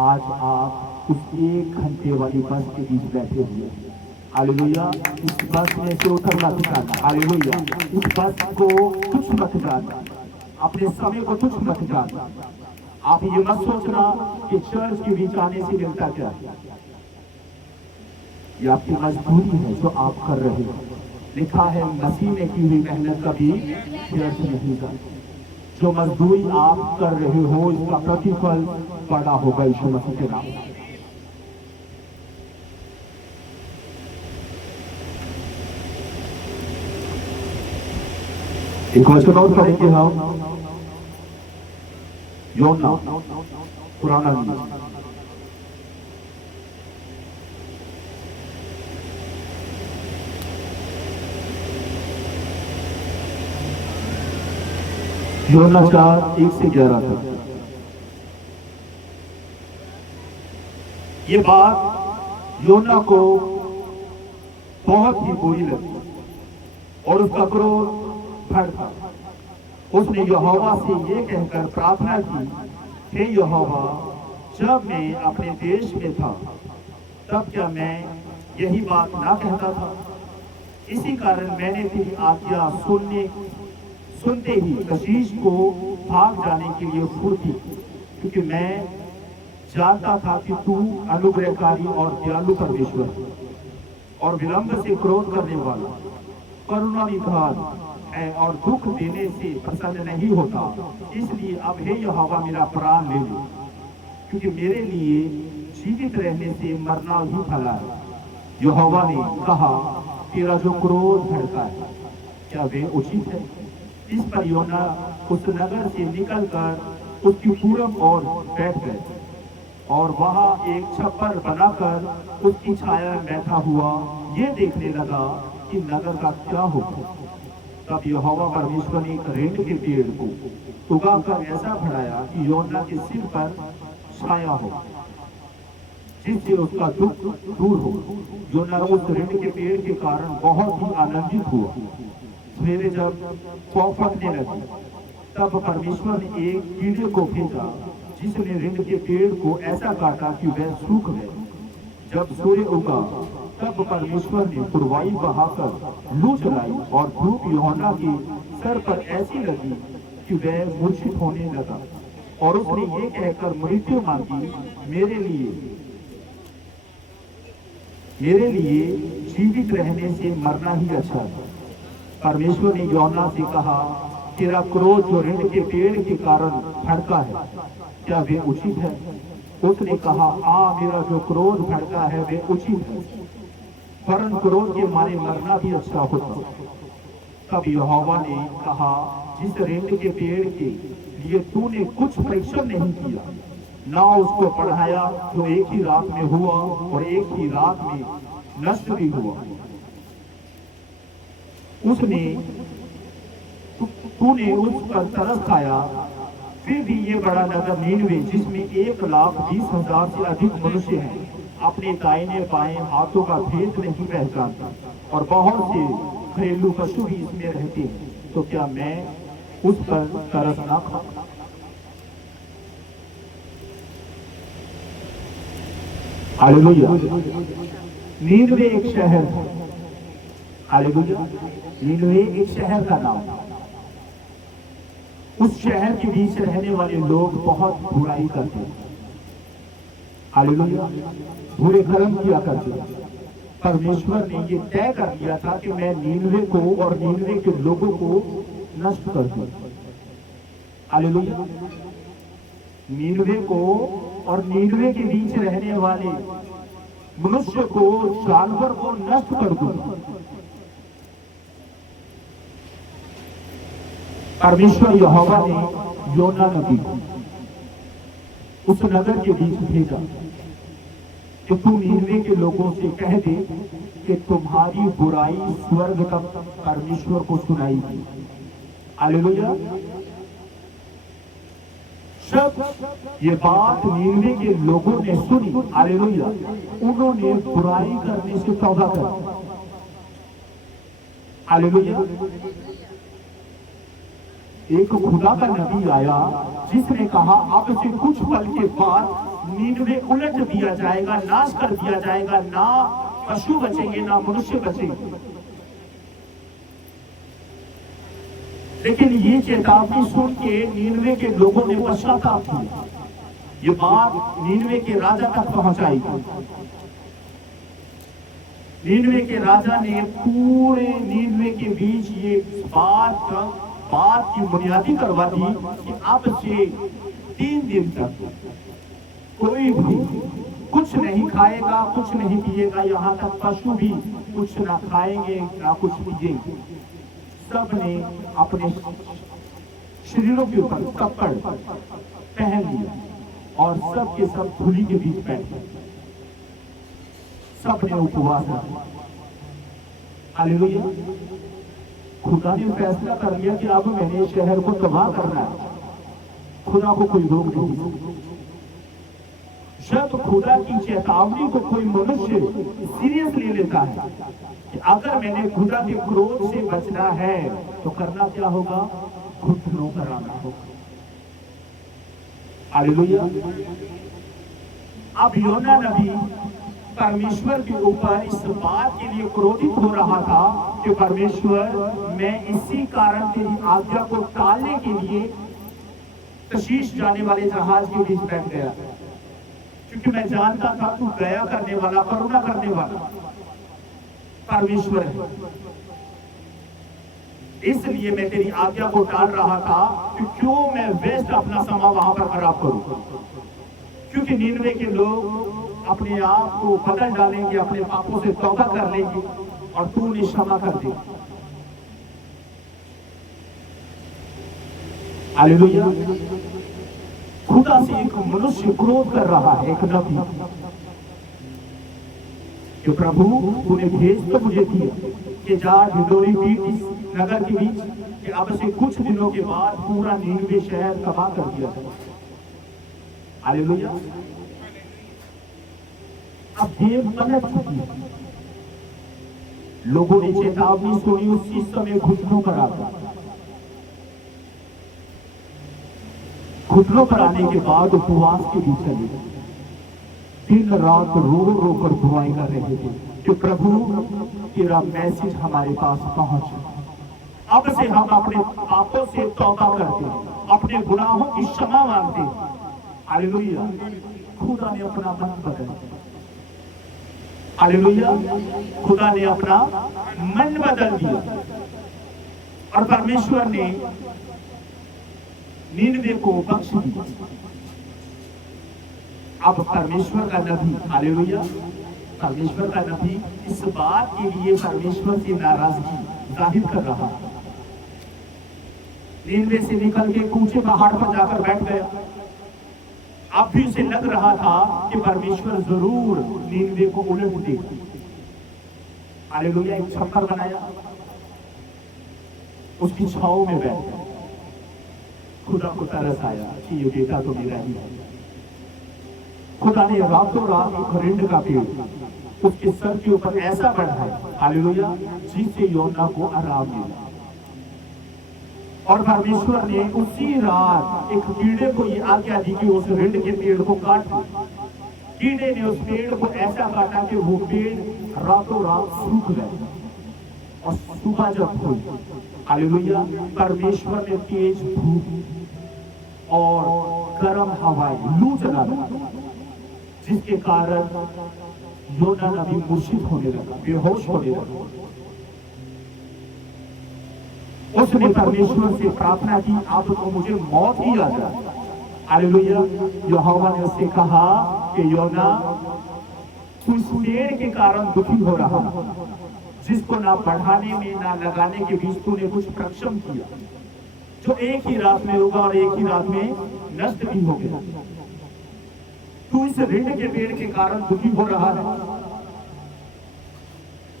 आज आप उस 1 घंटे वाली बस के बीच बैठे हुए हैं। हालेलुया। इस बस में से उतर मत जाना। हालेलुया। इस बस को तुच्छ मत जाना, अपने समय को तुच्छ मत जाना। आप ये मत सोचना कि चर्च के बीच आने से मिलता क्या। ये आपकी मजबूरी है जो आप कर रहे हो। लिखा है मसीह ने की हुई मेहनत कभी व्यर्थ नहीं जाती। जो मजदूरी आप कर रहे हो इसका प्रतिफल बड़ा होगा यीशु मसीह के नाम से। एक वचन और पढ़ेंगे हम, योना पुराना नियम योना 4:1-11 तक। ये बात योना को बहुत ही बुरी लगी और उसका क्रोध भड़का। उसने यहोवा से ये कहकर प्रार्थना की, हे यहोवा, जब मैं अपने देश में था तब क्या मैं यही बात ना कहता था? इसी कारण मैंने तेरी आज्ञा सुनते ही कशीश को भाग जाने के लिए फुर्ती, क्योंकि मैं जानता था कि तू अनुग्रहकारी और दयालु परमेश्वर और विलंब से क्रोध करने वाला, करुणा निधान है और दुख देने से प्रसन्न नहीं होता। इसलिए अब हे यहोवा मेरा प्राण ले लो, क्योंकि मेरे लिए जीवित रहने से मरना ही भला है। यहोवा ने कहा, तेरा जो क्रोध भड़का है क्या वे उचित है? इस पर योना उस नगर से निकलकर उसकी पूरब ओर बैठ गए और वहां एक छप्पर बनाकर उसकी छाया में बैठा हुआ ये देखने लगा कि नगर का क्या होगा। तब यहोवा परमेश्वर ने एक रेंग के पेड़ को उगाकर ऐसा बढ़ाया कि योना के सिर पर छाया हो, जिससे उसका दुख दूर हो। योना उस रेंग के पेड़ के कारण बहुत ही आनंदित हुआ। सवेरे जब पौफटने लगी तब परमेश्वर ने एक कीड़े को भेजा, जिसने रिंग के पेड़ को ऐसा काटा कि वह सूख गए। जब सूर्य उगा तब परमेश्वर ने पुरवाई बहाकर लू चलाई और धूप यूहन्ना के सर पर ऐसी लगी कि वह मूर्छित होने लगा और उसने ये कहकर मृत्यु मांगी, मेरे लिए जीवित रहने से मरना ही अच्छा है। परमेश्वर ने यूहन्ना से कहा, तेरा क्रोध जो ऋण के पेड़ के कारण भड़का है क्या वे उचित है? उसने कहा, हाँ, मेरा जो क्रोध भड़का है वे उचित है, परंतु क्रोध के मारे मरना भी अच्छा होता। तब यहोवा ने कहा, जिस ऋण के पेड़ के लिए तूने कुछ परिश्रम नहीं किया, ना उसको पढ़ाया, जो एक ही रात में हुआ और एक ही रात में नष्ट भी हुआ, तूने उस पर तरस खाया। फिर भी ये बड़ा नगर नीनवे, जिसमें 1,20,000 से अधिक मनुष्य हैं, अपने दाहिने बाएं हाथों का भेद नहीं पहचानता और बहुत से घरेलू पशु भी इसमें रहते हैं, तो क्या मैं उस पर तरस ना खाऊं? हालेलुया। नीनवे एक शहर था। हालेलुया। नीनवे एक शहर का नाम था। उस शहर के बीच रहने वाले लोग बहुत बुराई करते थे। हालेलुया। बुरे कर्म किया करते थे। परमेश्वर ने ये तय कर लिया था कि मैं नीनवे को और नीनवे के लोगों को नष्ट कर दूं। हालेलुया। नीनवे को और नीनवे के बीच रहने वाले मनुष्य को, जानवर को नष्ट कर दूं। परमेश्वर यहोवा ने योना नबी को उस नगर के बीच भेजा कि तू नीनवे के लोगों से कह दे कि तुम्हारी बुराई स्वर्ग तक परमेश्वर को सुनाएगी। हालेलुया। जब ये बात नीनवे के लोगों ने सुनी, हालेलुया, उन्होंने बुराई करने से तौबा कर। हालेलुया। एक खुदा का नबी आया जिसने कहा अब से कुछ पल के बाद नीनवे उलट दिया जाएगा, नाश कर दिया जाएगा, ना पशु बचेंगे ना मनुष्य बचेंगे। लेकिन ये चेतावनी सुन के नीनवे के लोगों ने पश्चाताप किया। ये बात नीनवे के राजा तक पहुंचाई। नीनवे के राजा ने पूरे नीनवे के बीच ये बात की बुनियादी करवा दी कि अब से 3 दिन तक कोई भी कुछ नहीं खाएगा, कुछ नहीं पिएगा, यहाँ तक पशु भी कुछ ना खाएंगे ना कुछ पिएंगे। सब ने अपने शरीरों के ऊपर कपड़ पहन लिया और सब के सब धूली के बीच बैठे। सब ने उपवास रखा। हालेलुया। खुदा ने फैसला कर लिया कि अब मैंने शहर को तबाह करना है। खुदा को कोई रोक नहीं सकता। जब खुदा की चेतावनी को कोई मनुष्य सीरियस ले लेता है कि अगर मैंने खुदा के क्रोध से बचना है तो करना क्या होगा? घुटनों पर आना होगा। हालेलुया। अब योना नबी परमेश्वर के ऊपर इस बात के लिए क्रोधित हो रहा था कि परमेश्वर, मैं इसी कारण तेरी आज्ञा को टालने के लिए तशीश जाने वाले जहाज के बीच बैठ गया, क्योंकि मैं जानता था तू दया करने वाला, करुणा करने वाला परमेश्वर है। इसलिए मैं तेरी आज्ञा को टाल रहा था कि क्यों मैं वेस्ट अपना समय वहां पर खराब करूं, क्योंकि नीनवे के लोग अपने आप को बदल डालेंगे, अपने पापों से तौबा कर लेंगे और तू उन्हें क्षमा कर दे। हालेलुया। खुदा से एक मनुष्य क्रोध कर रहा है, एक नबी, कि प्रभु तूने भेज तो मुझे दिया कि जा ढिंढोरी पीट इस नगर के बीच कि अब से कुछ दिनों के बाद पूरा नीनवे शहर तबाह कर दिया जाए। हालेलुया। अब देव पलट चुकी है। लोगों ने चेतावनी सुनी, उसी समय घुटनों पर आ गया। घुटनों पर आने के बाद उपवास के भी चले गए। दिन रात रो रो कर दुआएं कर रहे थे कि प्रभु तेरा मैसेज हमारे पास पहुंच। अब से हम अपने पापों से तौबा करते, अपने गुनाहों की क्षमा मांगते। हालेलुया। खुदा ने अपना मन बदल दिया। हालेलुया। खुदा ने अपना मन बदल दिया और परमेश्वर ने नीनवे को बख्श दिया। अब परमेश्वर का नबी, हालेलुया, परमेश्वर का नबी इस बात के लिए परमेश्वर की नाराजगी जाहिर कर रहा है। नीनवे से निकल के ऊंचे पहाड़ पर जाकर बैठ गया। अब भी उसे लग रहा था कि परमेश्वर जरूर नीनवे को उलट देगा। हालेलुया। एक छप्पर बनाया, उसकी छांव में बैठ गया। खुदा को तरस आया कि ये बेटा तो मेरा ही है। खुदा ने रातों रात एक रिंड का पेड़ उसके सर के ऊपर ऐसा बढ़ाया, हालेलुया, जिससे योना को आराम मिला। और परमेश्वर ने उसी रात एक कीड़े को ये आज्ञा दी कि उस रिंड के पेड़ को काट दो, कीड़े ने उस पेड़ को ऐसा काटा कि वो पेड़ रातों रात सूख गए। और सुबह जब हुई, हालेलुया, परमेश्वर ने तेज धूप और गर्म हवाएं, लू चला दी, जिसके कारण योना नबी मूर्छित होने लगा, बेहोश होने लगा। उसने परमेश्वर से प्रार्थना की, आप तो मुझे मौत ही आ जाए। हालेलुया। यहोवा ने उससे कहा कि योना, तू इस पेड़ के कारण दुखी हो रहा, जिसको ना बढ़ाने में ना लगाने के बीच तूने कुछ परिश्रम किया, जो एक ही रात में होगा और एक ही रात में नष्ट भी हो गया। तू इस ऋण के पेड़ के कारण दुखी हो रहा है।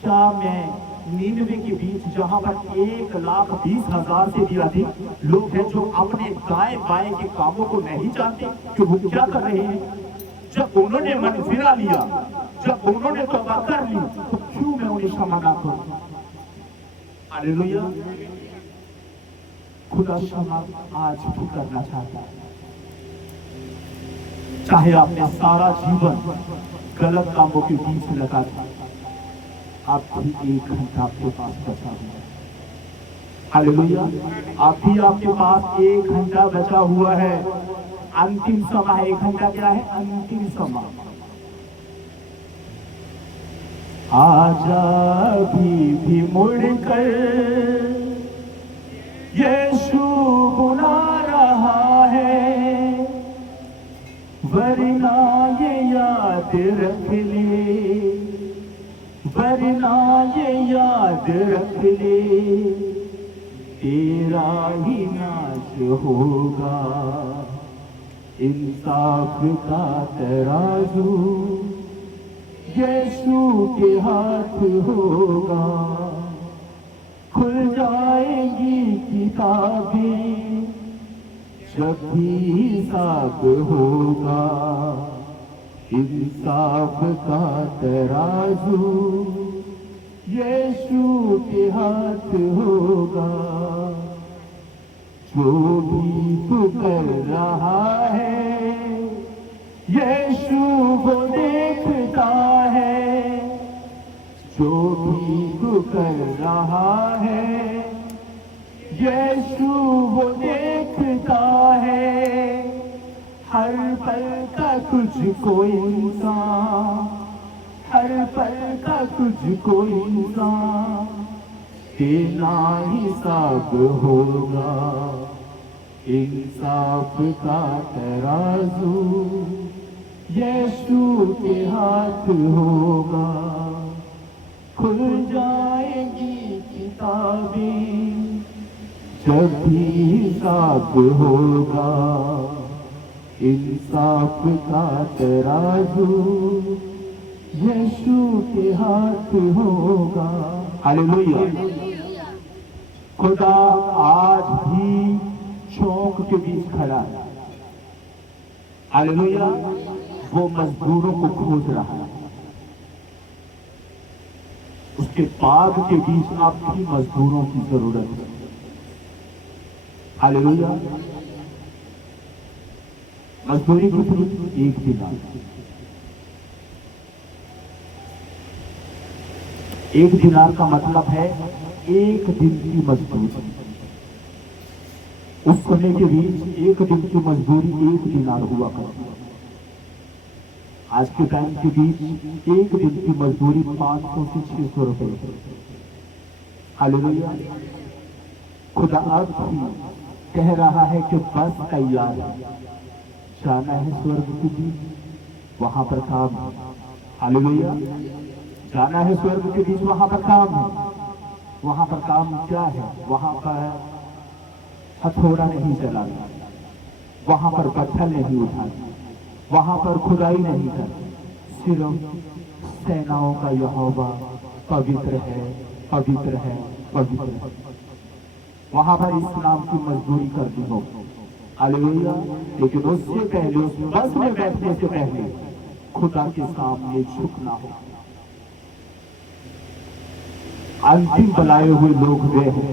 क्या मैं नीनवे के बीच, जहां पर 1,20,000 से भी अधिक लोग हैं जो अपने दाएं बाएं के कामों को नहीं जानते कि वो क्या कर रहे हैं, जब उन्होंने मन फिरा लिया, जब उन्होंने तौबा कर ली, तो क्यों मैं उन्हें क्षमा ना करूं? हालेलुया। खुदा क्षमा आज भी करना चाहता है। चाहे आपने सारा जीवन गलत कामों के बीच लगा दिया, आप भी 1 घंटा आपके पास बचा हुआ है। हालेलुया। आपके पास 1 घंटा बचा हुआ है। अंतिम समय, 1 घंटा क्या है? अंतिम समय। आजा भी मुड़कर यीशु बुला रहा है, वरना ये याद रख ले, वरना ये याद रख ले, तेरा ही नाश होगा। इंसाफ का तराजू यीशु के हाथ होगा। खुल जाएगी किताबें जब भी हिसाब होगा। इंसाफ का तराजू यीशु के हाथ होगा। जो भी तू कर रहा है, यीशु वो देखता है। जो भी तू कर रहा है, यीशु वो देखता है। हर पल का तुझको इंसान, हर पल का तुझको इंसान देना हिसाब होगा। इंसाफ का तराजू यीशु के हाथ होगा। खुल जाएगी किताबें जब भी हिसाब होगा। इंसाफ का तराजू यीशु के हाथ होगा। हालेलुया। खुदा आज भी चौक के बीच खड़ा है। हालेलुया। वो मजदूरों को खोज रहा है। उसके बाग के बीच आपकी मजदूरों की जरूरत है। हालेलुया। मजदूरी कितनी? 1 दिनार। 1 दिनार का मतलब है 1 दिन की मजदूरी। उस समय के बीच 1 दिन की मजदूरी 1 दिनार हुआ करती। आज के टाइम के बीच 1 दिन की मजदूरी 500 से 600 रुपए। हालेलुया। खुदा अब भी कह रहा है कि बस तैयार है, जाना है स्वर्ग के बीच, वहां पर काम है। हालेलुया। जाना है स्वर्ग के बीच, वहां पर काम है। वहां पर काम क्या है? वहां पर हथौड़ा नहीं चलाना, वहां पर पत्थर नहीं उठाना, वहां पर खुदाई नहीं करनी। सिर्फ सेनाओं का यहोवा पवित्र है, पवित्र है, पवित्र है। वहां पर इस नाम की मजदूरी करनी हो। हालेलुया। लेकिन उससे पहले, उस बस में बैठने से पहले खुदा के सामने झुकना हो। अंतिम बुलाए हुए लोग वे हैं,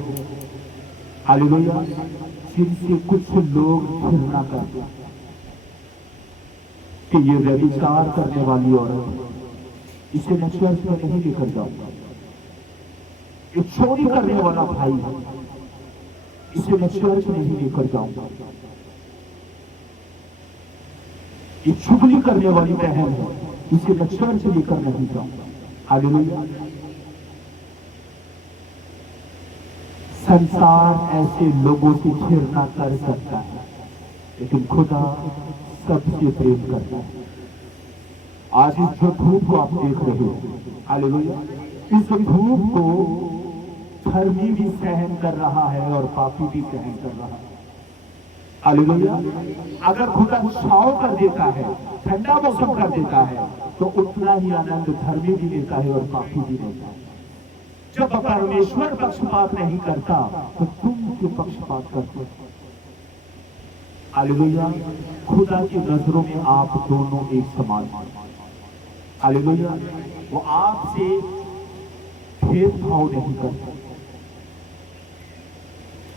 हालेलुया, जिनसे कुछ लोग घृणा करते हैं। कि ये व्यभिचार करने वाली औरत, इसे मैं चर्च में नहीं लेकर जाऊंगा। ये चोरी करने वाला भाई है, इसे मैं चर्च में नहीं लेकर जाऊंगा। ये चुगली करने वाली बहन है, इसे मैं चर्च लेकर नहीं जाऊंगा। हालेलुया। संसार ऐसे लोगों से घृणा कर सकता है, लेकिन खुदा सबसे प्रेम करता है। आज इस जो धूप को आप देख रहे हो, हालेलुया, इस धूप को धर्मी भी सहन कर रहा है और पापी भी सहन कर रहा है। हालेलुया। अगर खुदा छाव कर देता है, ठंडा मौसम कर देता है, तो उतना ही आनंद धर्मी भी लेता है और पापी भी लेता है। जब परमेश्वर पक्षपात नहीं करता, तो तुम क्यों पक्षपात करते हो? हालेलुया। खुदा की नजरों में आप दोनों एक समान। हालेलुया। वो आपसे भेदभाव नहीं करते।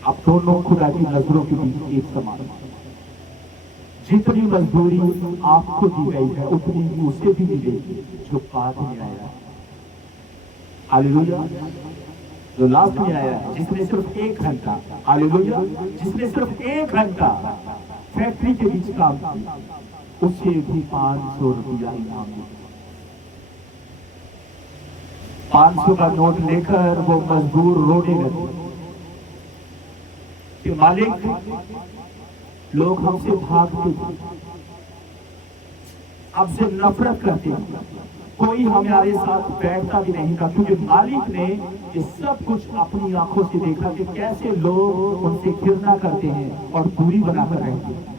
आप दोनों खुदा की नजरों के बीच एक समान। जितनी मजदूरी आपको दी गई है, उतनी ही उसे भी मिलेगी जो बाद में आया। हालेलुया। जो लास्ट में आया है, जिसने सिर्फ 1 घंटा, हालेलुया, जिसने सिर्फ 1 घंटा फैक्ट्री के बीच काम किया, उसे भी 500 रुपया इनाम मिला। 500 का नोट लेकर वो मजदूर रोने लगे कि मालिक, लोग हमसे भागते थे, हमसे नफरत करते हैं, कोई हमारे साथ बैठता भी नहीं था, क्योंकि मालिक ने ये सब कुछ अपनी आंखों से देखा कि कैसे लोग उनसे घृणा करते हैं और दूरी बनाकर रहते हैं।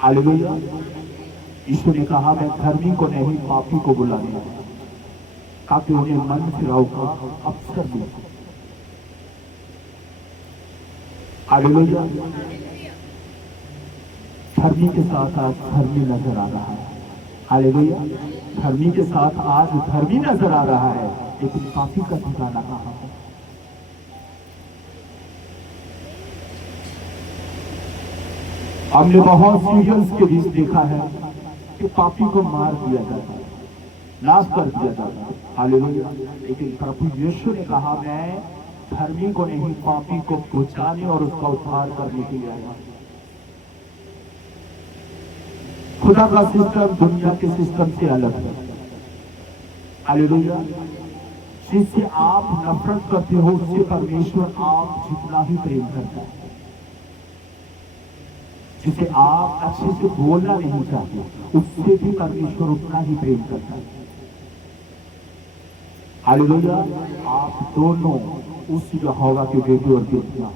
हालेलुया। यीशु ने कहा, मैं धर्मी को नहीं पापी को बुला दिया, ताकि उन्हें मन फिराव का अवसर मिले। हालेलुया। धर्मी के साथ आज धर्मी नजर आ रहा है। हालेलुया। धर्मी के साथ आज धर्मी नजर आ रहा है, लेकिन पापी का ठिकाना कहां है? हमने बहुत सीरियल्स के बीच देखा है कि पापी को मार दिया जाता है, नाश कर दिया जाता है। हालेलुया। लेकिन प्रभु यीशु ने कहा, मैं धर्मी को नहीं पापी को बचाने और उसका उद्धार करने के लिए आया। खुदा का सिस्टम दुनिया के सिस्टम से अलग है। हालेलुया। जिससे आप नफरत करते हो, उससे परमेश्वर आप जितना ही प्रेम करता है। जिसे आप अच्छे से बोलना नहीं चाहते, उससे भी परमेश्वर उतना ही प्रेम करता है। हालेलुया। आप दोनों उस यहोवा के बेटे और बेटियां।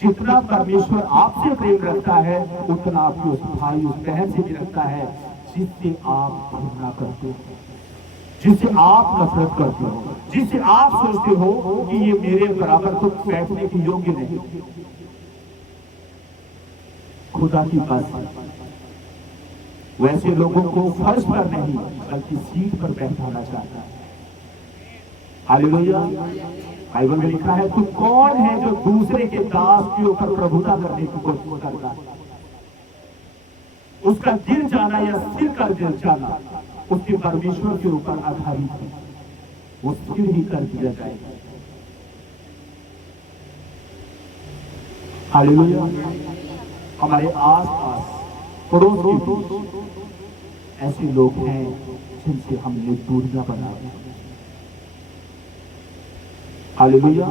जितना परमेश्वर आपसे प्रेम रखता है, उतना आपके उस भाई उस बहन से भी रखता है, जिससे आप घृणा करते हो, जिससे आप नफरत करते हो, जिससे आप सोचते हो कि ये मेरे बराबर तो बैठने के योग्य नहीं। खुदा की बात है, वैसे लोगों को फर्श पर नहीं बल्कि सीट पर बैठाना चाहता है। हालेलुया। बाइबल में लिखा है, तू कौन है जो दूसरे के दास के ऊपर प्रभुता करने की कोशिश करता है? उसका गिर जाना या सिर का गिर जाना उसके परमेश्वर के ऊपर आधारित है, वो सिर ही कर दिया जाएगा। हालेलुया। हमारे आसपास पड़ोस के बीच ऐसे लोग हैं जिनसे हमने दूरियां बना दी। हालेलुया।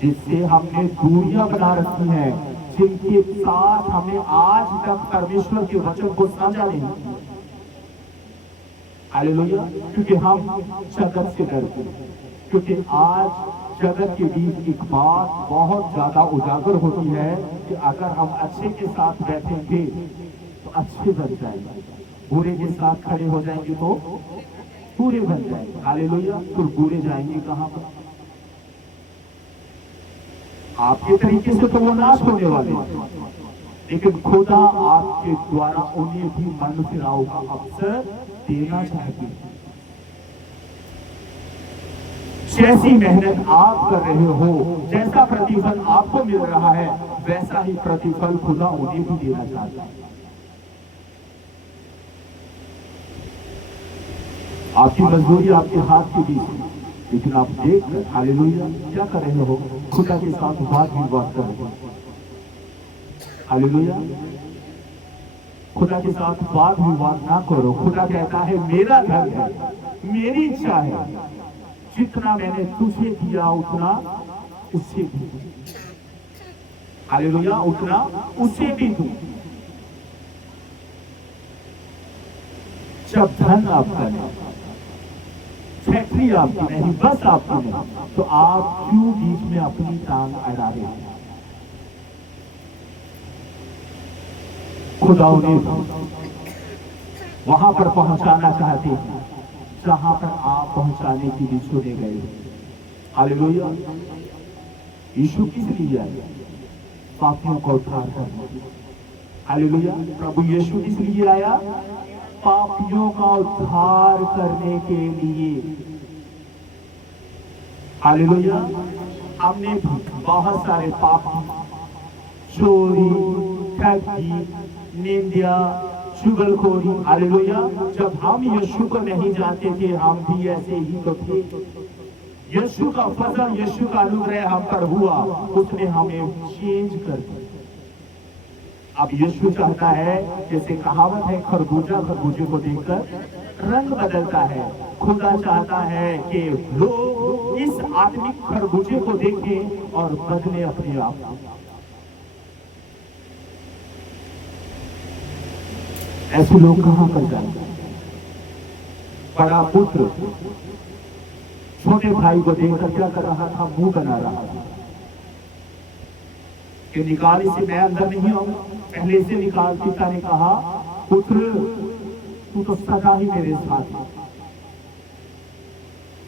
जिससे हमने दूरियां बना रखी हैं, जिनके साथ हमें आज तक परमेश्वर के वचन को साझा नहीं किया। हालेलुया। क्योंकि हम जगत से डरते हैं, क्योंकि आज जगत के बीच एक बात बहुत ज्यादा उजागर होती है कि अगर हम अच्छे के साथ बैठेंगे तो अच्छे बन जाएंगे, बुरे के साथ खड़े हो जाएंगे तो बुरे बन जाएंगे। हालेलुया। तो बुरे जाएंगे कहां पर? आपके तरीके से तो वो नाश होने वाले हैं, लेकिन खुदा आपके द्वारा उन्हें भी मन फिराव का अवसर देना चाहते हैं। जैसी मेहनत आप कर रहे हो, जैसा प्रतिफल आपको मिल रहा है, वैसा ही प्रतिफल खुदा उन्हें भी देना चाहता है। आपकी मजदूरी आपके हाथ के बीच है, लेकिन आप देख कर हालेलुया क्या कर रहे हो, खुदा के साथ वाद विवाद कर रहे हो। हालेलुया, खुदा के साथ वाद विवाद ना करो। खुदा कहता है मेरा घर है, मेरी इच्छा है, जितना मैंने तुझे दिया उतना उससे भी दूं। हालेलुया, उतना उसे भी दूं। जब धन आपका नहीं, फैक्ट्री आपकी नहीं, बस आपकी नहीं, तो आप क्यों बीच में अपनी टांग अड़ा रहे हैं? खुदा उन्हें वहां पर पहुंचाना चाहते हैं जहां पर आप पहुंचाने के लिए चुने गए। हालेलुया, यीशु किस लिए आए? पापियों का उद्धार करने। हालेलुया, प्रभु यीशु किस लिए आया? पापियों का उद्धार करने के लिए। हालेलुया, हमने बहुत सारे पाप, चोरी, ठगी, निंदा, चुगलखोरी, हालेलुया, जब हम यीशु को नहीं जानते थे हम भी ऐसे ही तो थे। यीशु का फजल, यीशु का अनुग्रह हम पर हुआ, उसने हमें चेंज कर दिया। अब यीशु चाहता है, जैसे कहावत है, खरबूजा खरबूजे को देखकर रंग बदलता है। खुदा चाहता है कि लोग इस आत्मिक खरबूजे को देखें और बदले अपने आप को। ऐसे लोग कहां पर जाएंगे? बड़ा पुत्र छोटे भाई को देखकर क्या कर रहा था? मुंह बना रहा था कि निकाल इसे, मैं अंदर नहीं आऊंगा, पहले से निकाल। पिता ने कहा, पुत्र तू तो सदा ही मेरे साथ है,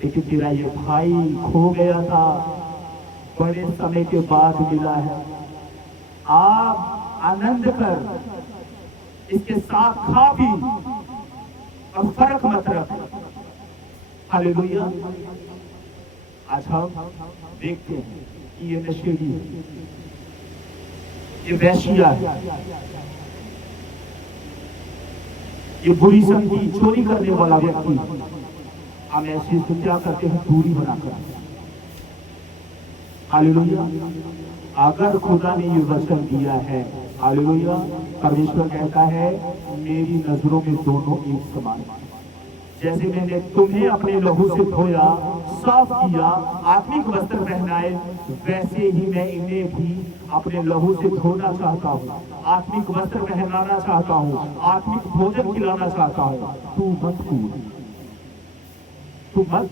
लेकिन तेरा ये भाई खो गया था, बड़े समय के बाद मिला है। आप आनंद कर, इसके साथ खा भी और फर्क मत रख। हालेलुया, आज हम देखते हैं कि ये नशेड़ी है, ये वैश्या है, ये बुरी शक्ति, चोरी करने वाला व्यक्ति। हम ऐसी से क्या करते हैं? दूरी बनाकर। हालेलुया, अगर खुदा ने ये वचन दिया है, हालेलुया, परमेश्वर कहता है मेरी नजरों में दोनों एक समान। जैसे मैंने तुम्हें अपने लहू से धोया, साफ किया, आत्मिक वस्त्र पहनाए, वैसे ही मैं इन्हें भी अपने लहू से धोना चाहता हूँ, आत्मिक वस्त्र पहनाना चाहता हूँ, आत्मिक भोजन खिलाना चाहता हूँ। तू मत कूड़, तू मत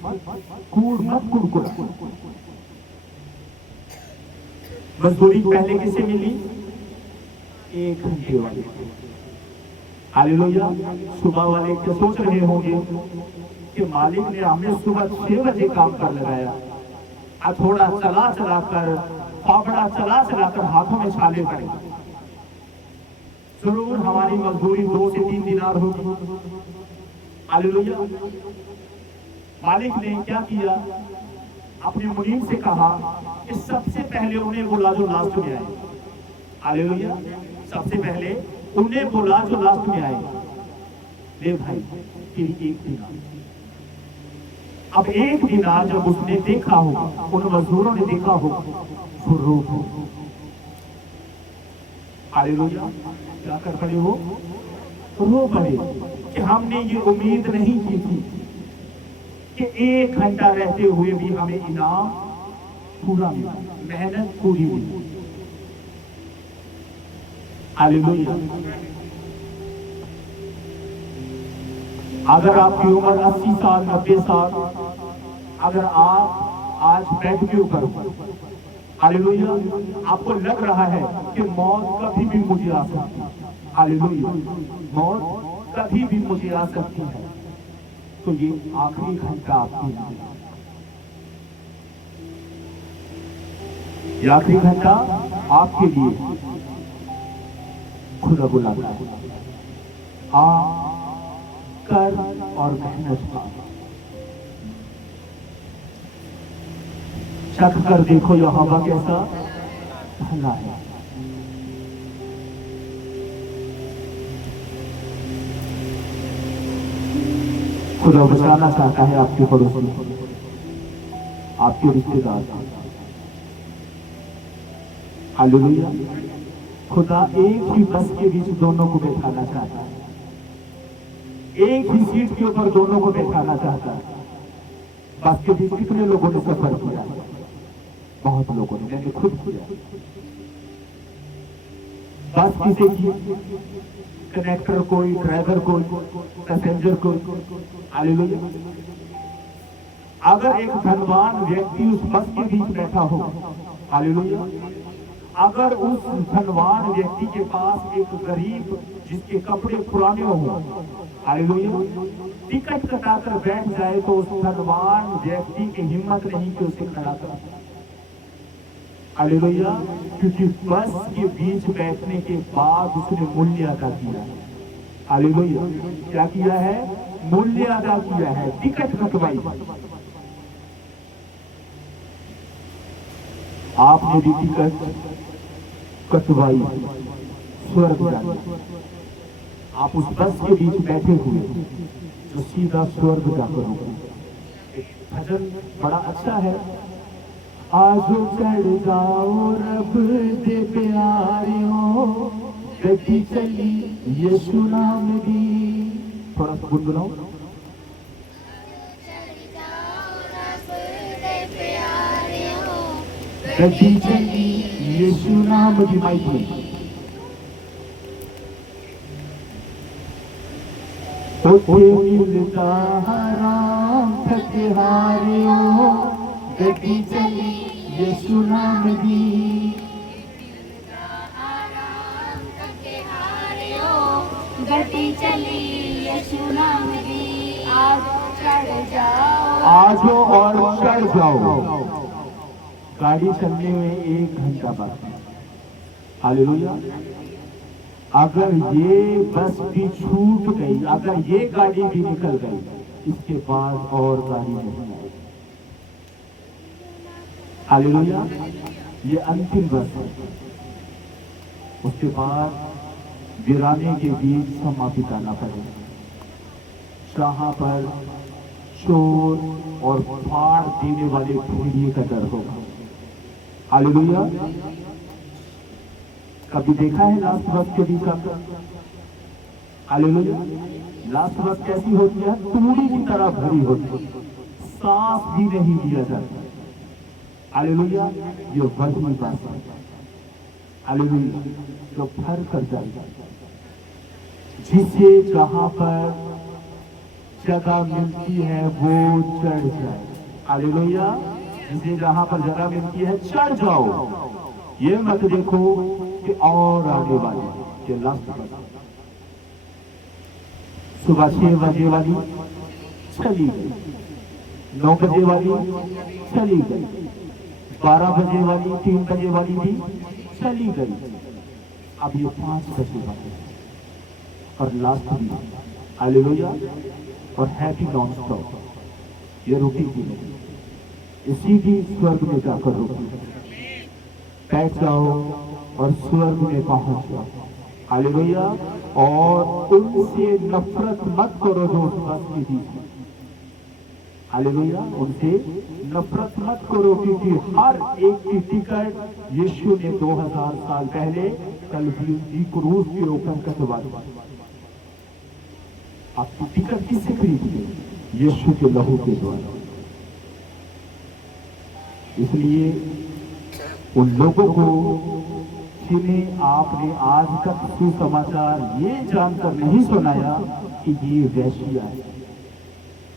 कूड़, मत कुड़कुड़ा। मजदूरी पहले किसे मिली? 1 घंटे वाले। हालेलुया, सुबह वाले क्या सोच रहे होंगे कि मालिक ने हमें सुबह 6 बजे काम पर लगाया, अब थोड़ा चला चला कर, फावड़ा चला चला कर हाथों में छाले पड़े, जरूर हमारी मजदूरी 2 से 3 दिनार होगी। हालेलुया, मालिक ने क्या किया? अपने मुनीम से कहा कि सबसे पहले उन्हें बोला जो लास्ट में आए। हालेलुया, सबसे पहले उन्हें बोला जो लास्ट में आए, ले भाई तेरी 1 दिनार। अब 1 दिनार जब उसने देखा हो, उन मजदूरों ने देखा हो, तो रो हो। हालेलुया, क्या कर पड़े हो? रो पड़े कि हमने ये उम्मीद नहीं की थी कि 1 घंटा रहते हुए भी हमें इनाम पूरा मिला, मेहनत पूरी मिली। हालेलुया, अगर आपकी उम्र 80 साल 90 साल, अगर आप आज बैठ के ऊपर, हालेलुया, आपको लग रहा है कि मौत कभी भी मुझे आ सकती है, हालेलुया, मौत कभी भी मुझे आ सकती है, तो ये आखिरी घंटा आपके लिए, ये आखिरी घंटा आपके लिए खुदा बुलाता है। आ कर और मेहनत कर, चख कर देखो यहोवा कैसा भला है, खुदा बचाना चाहता है आपके पड़ोसी, आपके रिश्तेदार। हालेलुया। खुदा एक ही बस के बीच दोनों को बैठाना चाहता है, एक ही सीट के ऊपर दोनों को बैठाना चाहता है। बस के बीच कितने लोगों ने सफर किया? बहुत लोगों ने, मैंने खुद किया। बस किसे की? कनेक्टर कोई, ड्राइवर कोई, पैसेंजर कोई। हालेलुया। अगर एक धनवान व्यक्ति उस बस के बीच बैठा हो, हालेलुया, अगर उस धनवान व्यक्ति के पास एक गरीब जिसके कपड़े पुराने हो, हालेलुया, टिकट कटाकर बैठ जाए तो उस धनवान व्यक्ति की हिम्मत नहीं कि उसे खड़ा कर। हालेलुया। क्योंकि बस के बीच बैठने के बाद उसने मूल्य अदा किया। हालेलुया। क्या किया है? मूल्य अदा किया है, टिकट कटवाई। आपने भी टिकट कटवाई स्वर्ग जाने। आप उस बस के बीच बैठे हुए जो सीधा स्वर्ग जाकर रुके। भजन बड़ा अच्छा है। आजो चढ़ जाओ रब दे प्यारियों, गड्डी चली यीशु नाम दी। थोड़ा सा गुनगुनाओ। गड्डी चली यीशु नाम दी। माइक में मिलता हराम थके हारियों, गड्डी चली यीशु नाम दी। गड्डी चली यीशु नाम दी। आजो चढ़ जाओ, आजो और चढ़ जाओ। गाड़ी चलने में 1 घंटा बाकी। हालेलुया। अगर ये बस भी छूट गई, अगर ये गाड़ी भी निकल गई, इसके बाद और गाड़ी नहीं आएगी। हालेलुया। ये अंतिम बस है। उसके बाद वीराने के बीच समा बिताना पड़ेगा, जहां पर चोर और फाड़ देने वाले भेड़िए का डर होगा। हालेलुया। कभी देखा है लास्ट बस के बीच का? हालेलुया। लास्ट बस कैसी होती है? तूड़ी की तरह भरी होती है, सांस भी नहीं लिया जाता। हालेलुया। ये वही बस है, हालेलुया, जो भर कर जाएगा, जिसे जहां पर जगह मिलती है वो चढ़ जाए। हालेलुया। जिसे जहां पर जगह मिलती है चढ़ जाओ। ये मत देखो कि और आने वाले के लास्ट बस सुबह 6 बजे वाली चली गई, 9 बजे वाली चली गई, 12 बजे वाली, 3 बजे वाली भी चली गई। अब ये 5 बजे वाली और लास्ट भी। हालेलुया। और हैप्पी नॉन स्टॉप। ये रुकी भी नहीं, इसी भी स्वर्ग में जाकर रुकी। बैठ जाओ और स्वर्ग में पहुंच जाओ। हालेलुया। और उनसे नफरत मत करो जो उस बस के बीच में। हालेलुया। उनसे नफरत मत करो, क्योंकि हर एक की टिकट यीशु ने 2000 साल पहले कलवरी क्रूस के ऊपर कटवा दिया। आपकी टिकट किससे खरीदी? यीशु के लहू के द्वारा। इसलिए उन लोगों को जिन्हें आपने आज तक सुसमाचार ये जानकर नहीं सुनाया कि ये वैश्या है,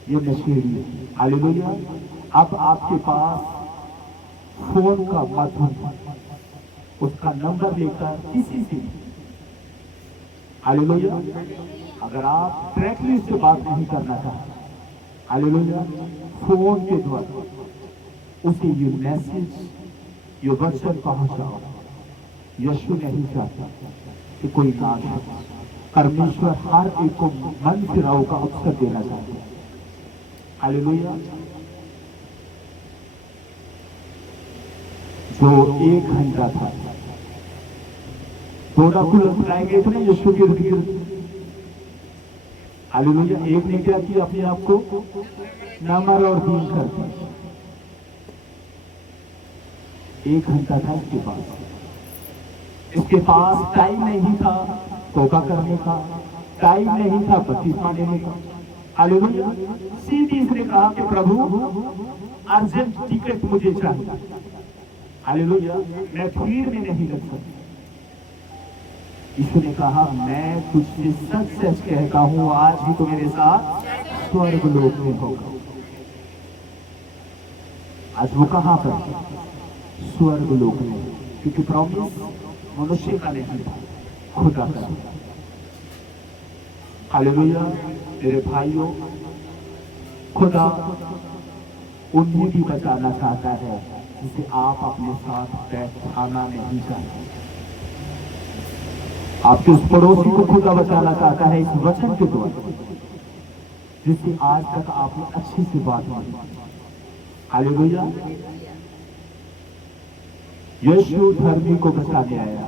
ये नशेड़ी है। हालेलुया। अब आपके पास फोन का माध्यम, उसका नंबर लेकर किसी से, हालेलुया, अगर आप डायरेक्टली उससे बात नहीं करना चाहते, हालेलुया, फोन के द्वारा उसे ये मैसेज, ये वचन पहुंचाओ। यीशु नहीं चाहता कि कोई नाश हो। परमेश्वर हर एक को मन फिराव का अवसर देना चाहता है। हालेलुया। जो 1 घंटा था, थोड़ा फूल फैलाए गए थे ना यीशु के इर्द गिर्द। हालेलुया। एक ने क्या किया, अपने आप को नम्र और दीन कर दिया। 1 घंटा था इसके पास टाइम नहीं था तौबा करने का, टाइम नहीं था बपतिस्मा लेने का। हालेलुया। सीधी इसने कहा कि प्रभु अर्जेंट टिकट मुझे चाहिए। हालेलुया। मैं भीड़ में नहीं लग सकता। यीशु ने कहा मैं तुझसे सच सच कहता हूं, आज ही तो मेरे साथ स्वर्ग लोक में होगा। आज वो कहां पर, स्वर्ग लोक में, क्योंकि प्रॉमिस मनुष्य का नहीं था, खुदा का। हालेलुया। मेरे भाइयों, खुदा उन्हें भी बचाना चाहता है जिसे आप अपने साथ बैठाना नहीं चाहते। आपके उस पड़ोसी को खुदा बचाना चाहता है इस वचन के द्वारा, जिससे आज तक आपने अच्छी सी बात मानी। हालेलुया। यीशु धर्मी को बचाने आया,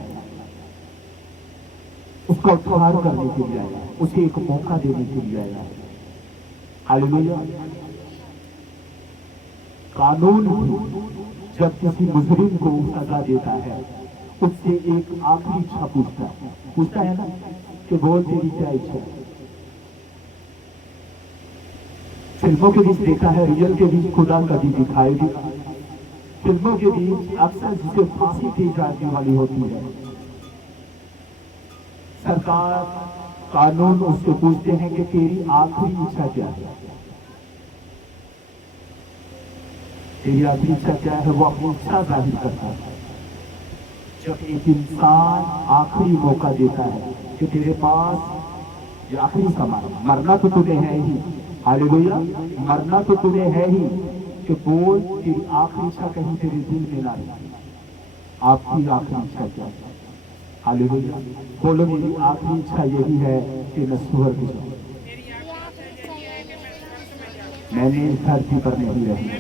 उसका उद्धार करने के लिए आया, उसे एक मौका देने के लिए आया। हालेलुया। कानून भी जब किसी मुजरिम को सजा देता है उससे एक आखिरी इच्छा पूछता है ना कि बोल तेरी क्या इच्छा। फिल्मों के बीच देखा है, रियल के बीच खुदा कभी दिखाई दी। फिल्मों के बीच अक्सर जिसे फांसी दी जाने वाली होती है, सरकार कानून उससे पूछते हैं कि तेरी आखिरी इच्छा क्या है। तेरी आखिरी इच्छा क्या है, वो अपनी इच्छा जाहिर करता है। जब एक इंसान आखिरी मौका देता है कि तेरे पास ये आखिरी समय, मरना तो तुम्हें है ही। हालेलुया। मरना तो तुम्हें है ही, कि बोल तेरी आखिरी इच्छा कहीं तेरे दिल में ना रहे। आपकी आखिरी इच्छा क्या है? हालेलुया। बोलो मेरी आखिरी इच्छा यही है कि मैं स्वर्ग जाऊं। मैंने इस धरती पर नहीं रहना,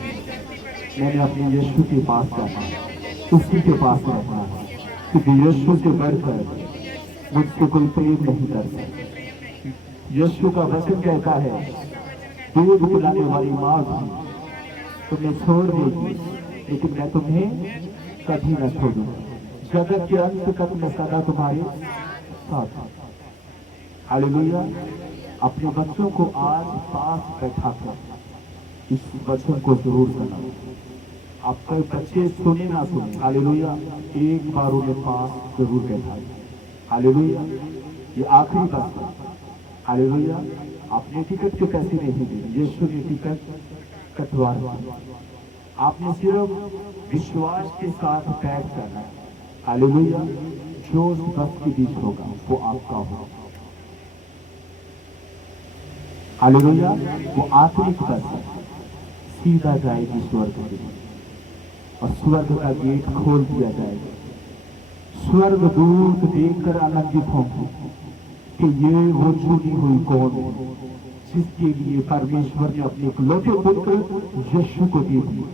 मैंने अपने यीशु के पास जाना, उसी के पास रहना, क्योंकि यीशु से बढ़कर मुझसे कोई प्रेम नहीं करता। यीशु का वचन कहता है दूध पिलाने वाली माँ भी तुम्हें छोड़ देगी, लेकिन मैं तुम्हें कभी न छोड़ूंगा। जगत के अंत तक मैं सदा तुम्हारे साथ। हालेलुया। अपने बच्चों को आज पास बैठा कर इस वचन को जरूर सुनाओ। आपके बच्चे सुने ना सुने, हालेलुया, एक बार उन्हें पास जरूर बैठाए। हालेलुया। ये आखिरी बात है। हालेलुया। आपने टिकट के पैसे नहीं दिए, यीशु ने टिकट कटवा दिया। आपने सिर्फ विश्वास के साथ बैठ जाना है। हालेलुया। जो उस बस के बीच होगा वो आपका होगा। हालेलुया। वो आत्मिक बस सीधा जाएगी स्वर्ग के, और स्वर्ग का गेट खोल दिया जाएगा। स्वर्ग दूत देखकर आनंदित होंगे कि ये वो चुनी हुई कौन है जिसके लिए परमेश्वर ने अपने इकलौते पुत्र यीशु को दे दिया।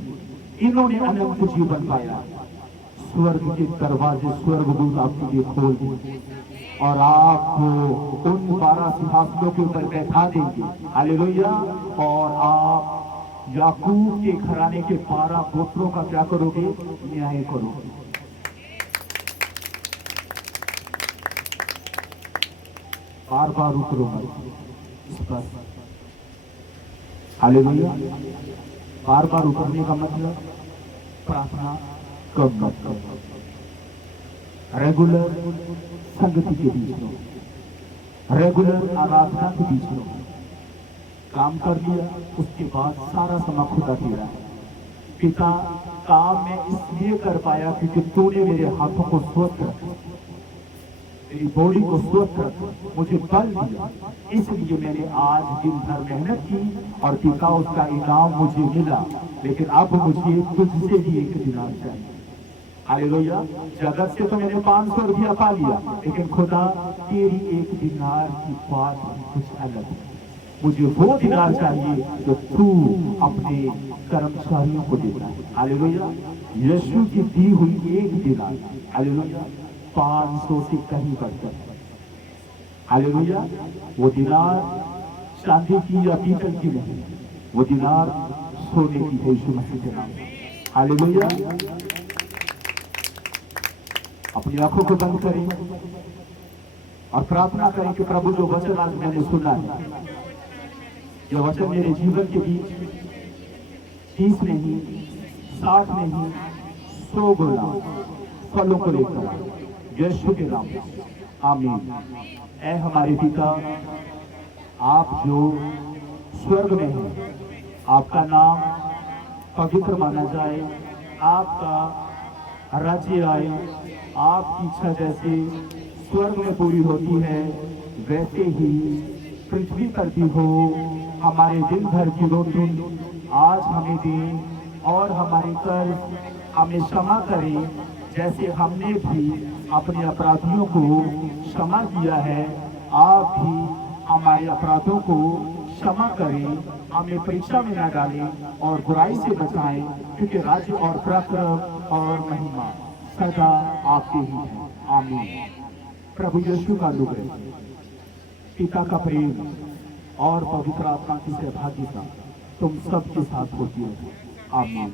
इन्होंने अनंत जीवन पाया। स्वर्ग के दरवाजे स्वर्गदूत आपके लिए खोल देंगे और आपको उन 12 सिंहासनों के ऊपर बैठा देंगे। हालेलुया। और आप याकूब के घराने के 12 गोत्रों का क्या करोगे? न्याय करोगे। बार बार उतरो मत इस पर। हालेलुया। बार बार उतरने का मतलब प्रार्थना कब मत करो, रेगुलर संगति के बीच में, रेगुलर आराधना के बीच में काम कर लिया, उसके बाद सारा समय खुदा तेरा है। पिता, काम मैं इसलिए कर पाया क्योंकि तूने मेरे हाथों को स्वस्थ रखा, मेरी बॉडी को स्वस्थ रखा, मुझे बल दिया, इसलिए मैंने आज दिन भर मेहनत की और पिता उसका इनाम मुझे मिला। लेकिन अब मुझे तुझसे भी एक दिनार चाहिए। हालेलुया। जगत से तो मैंने 500 रुपया पा लिया, लेकिन खुदा तेरी एक दिनार की बात कुछ अलग है। मुझे वो दिनार चाहिए जो तू अपने कर्मचारियों को देता है। हालेलुया। यीशु की दी हुई एक दिनार, हालेलुया, 500 से कहीं बढ़कर। हालेलुया। वो दिनार चांदी की या पीतल की नहीं, वो दीनार सोने की है यीशु मसीह के नाम। हालेलुया। अपनी आंखों को बंद करें और प्रार्थना करें कि प्रभु जो वचन आज मैंने सुना है, यह वचन मेरे जीवन के बीच 30 नहीं, 60 नहीं, 100 गुना फलों को लेकर यीशु के नाम। आमीन। ऐ हमारे पिता, आप जो स्वर्ग में हैं, आपका नाम पवित्र माना जाए, आपका राज्य आए, आपकी इच्छा जैसे स्वर्ग में पूरी होती है वैसे ही पृथ्वी पर भी हो। हमारे दिन भर की रोटी आज हमें दें और हमारे कर्ज हमें क्षमा करें जैसे हमने भी अपने अपराधियों को क्षमा किया है। आप भी हमारे अपराधों को क्षमा करें, हमें परीक्षा में न डालें और बुराई से बचाएं, क्योंकि राज्य और पराक्रम और महिमा सदा आपके ही है। आमीन। प्रभु यीशु का अनुग्रह, पिता का प्रेम और पवित्र आत्मा की सहभागिता तुम सबके साथ होती है। आमीन।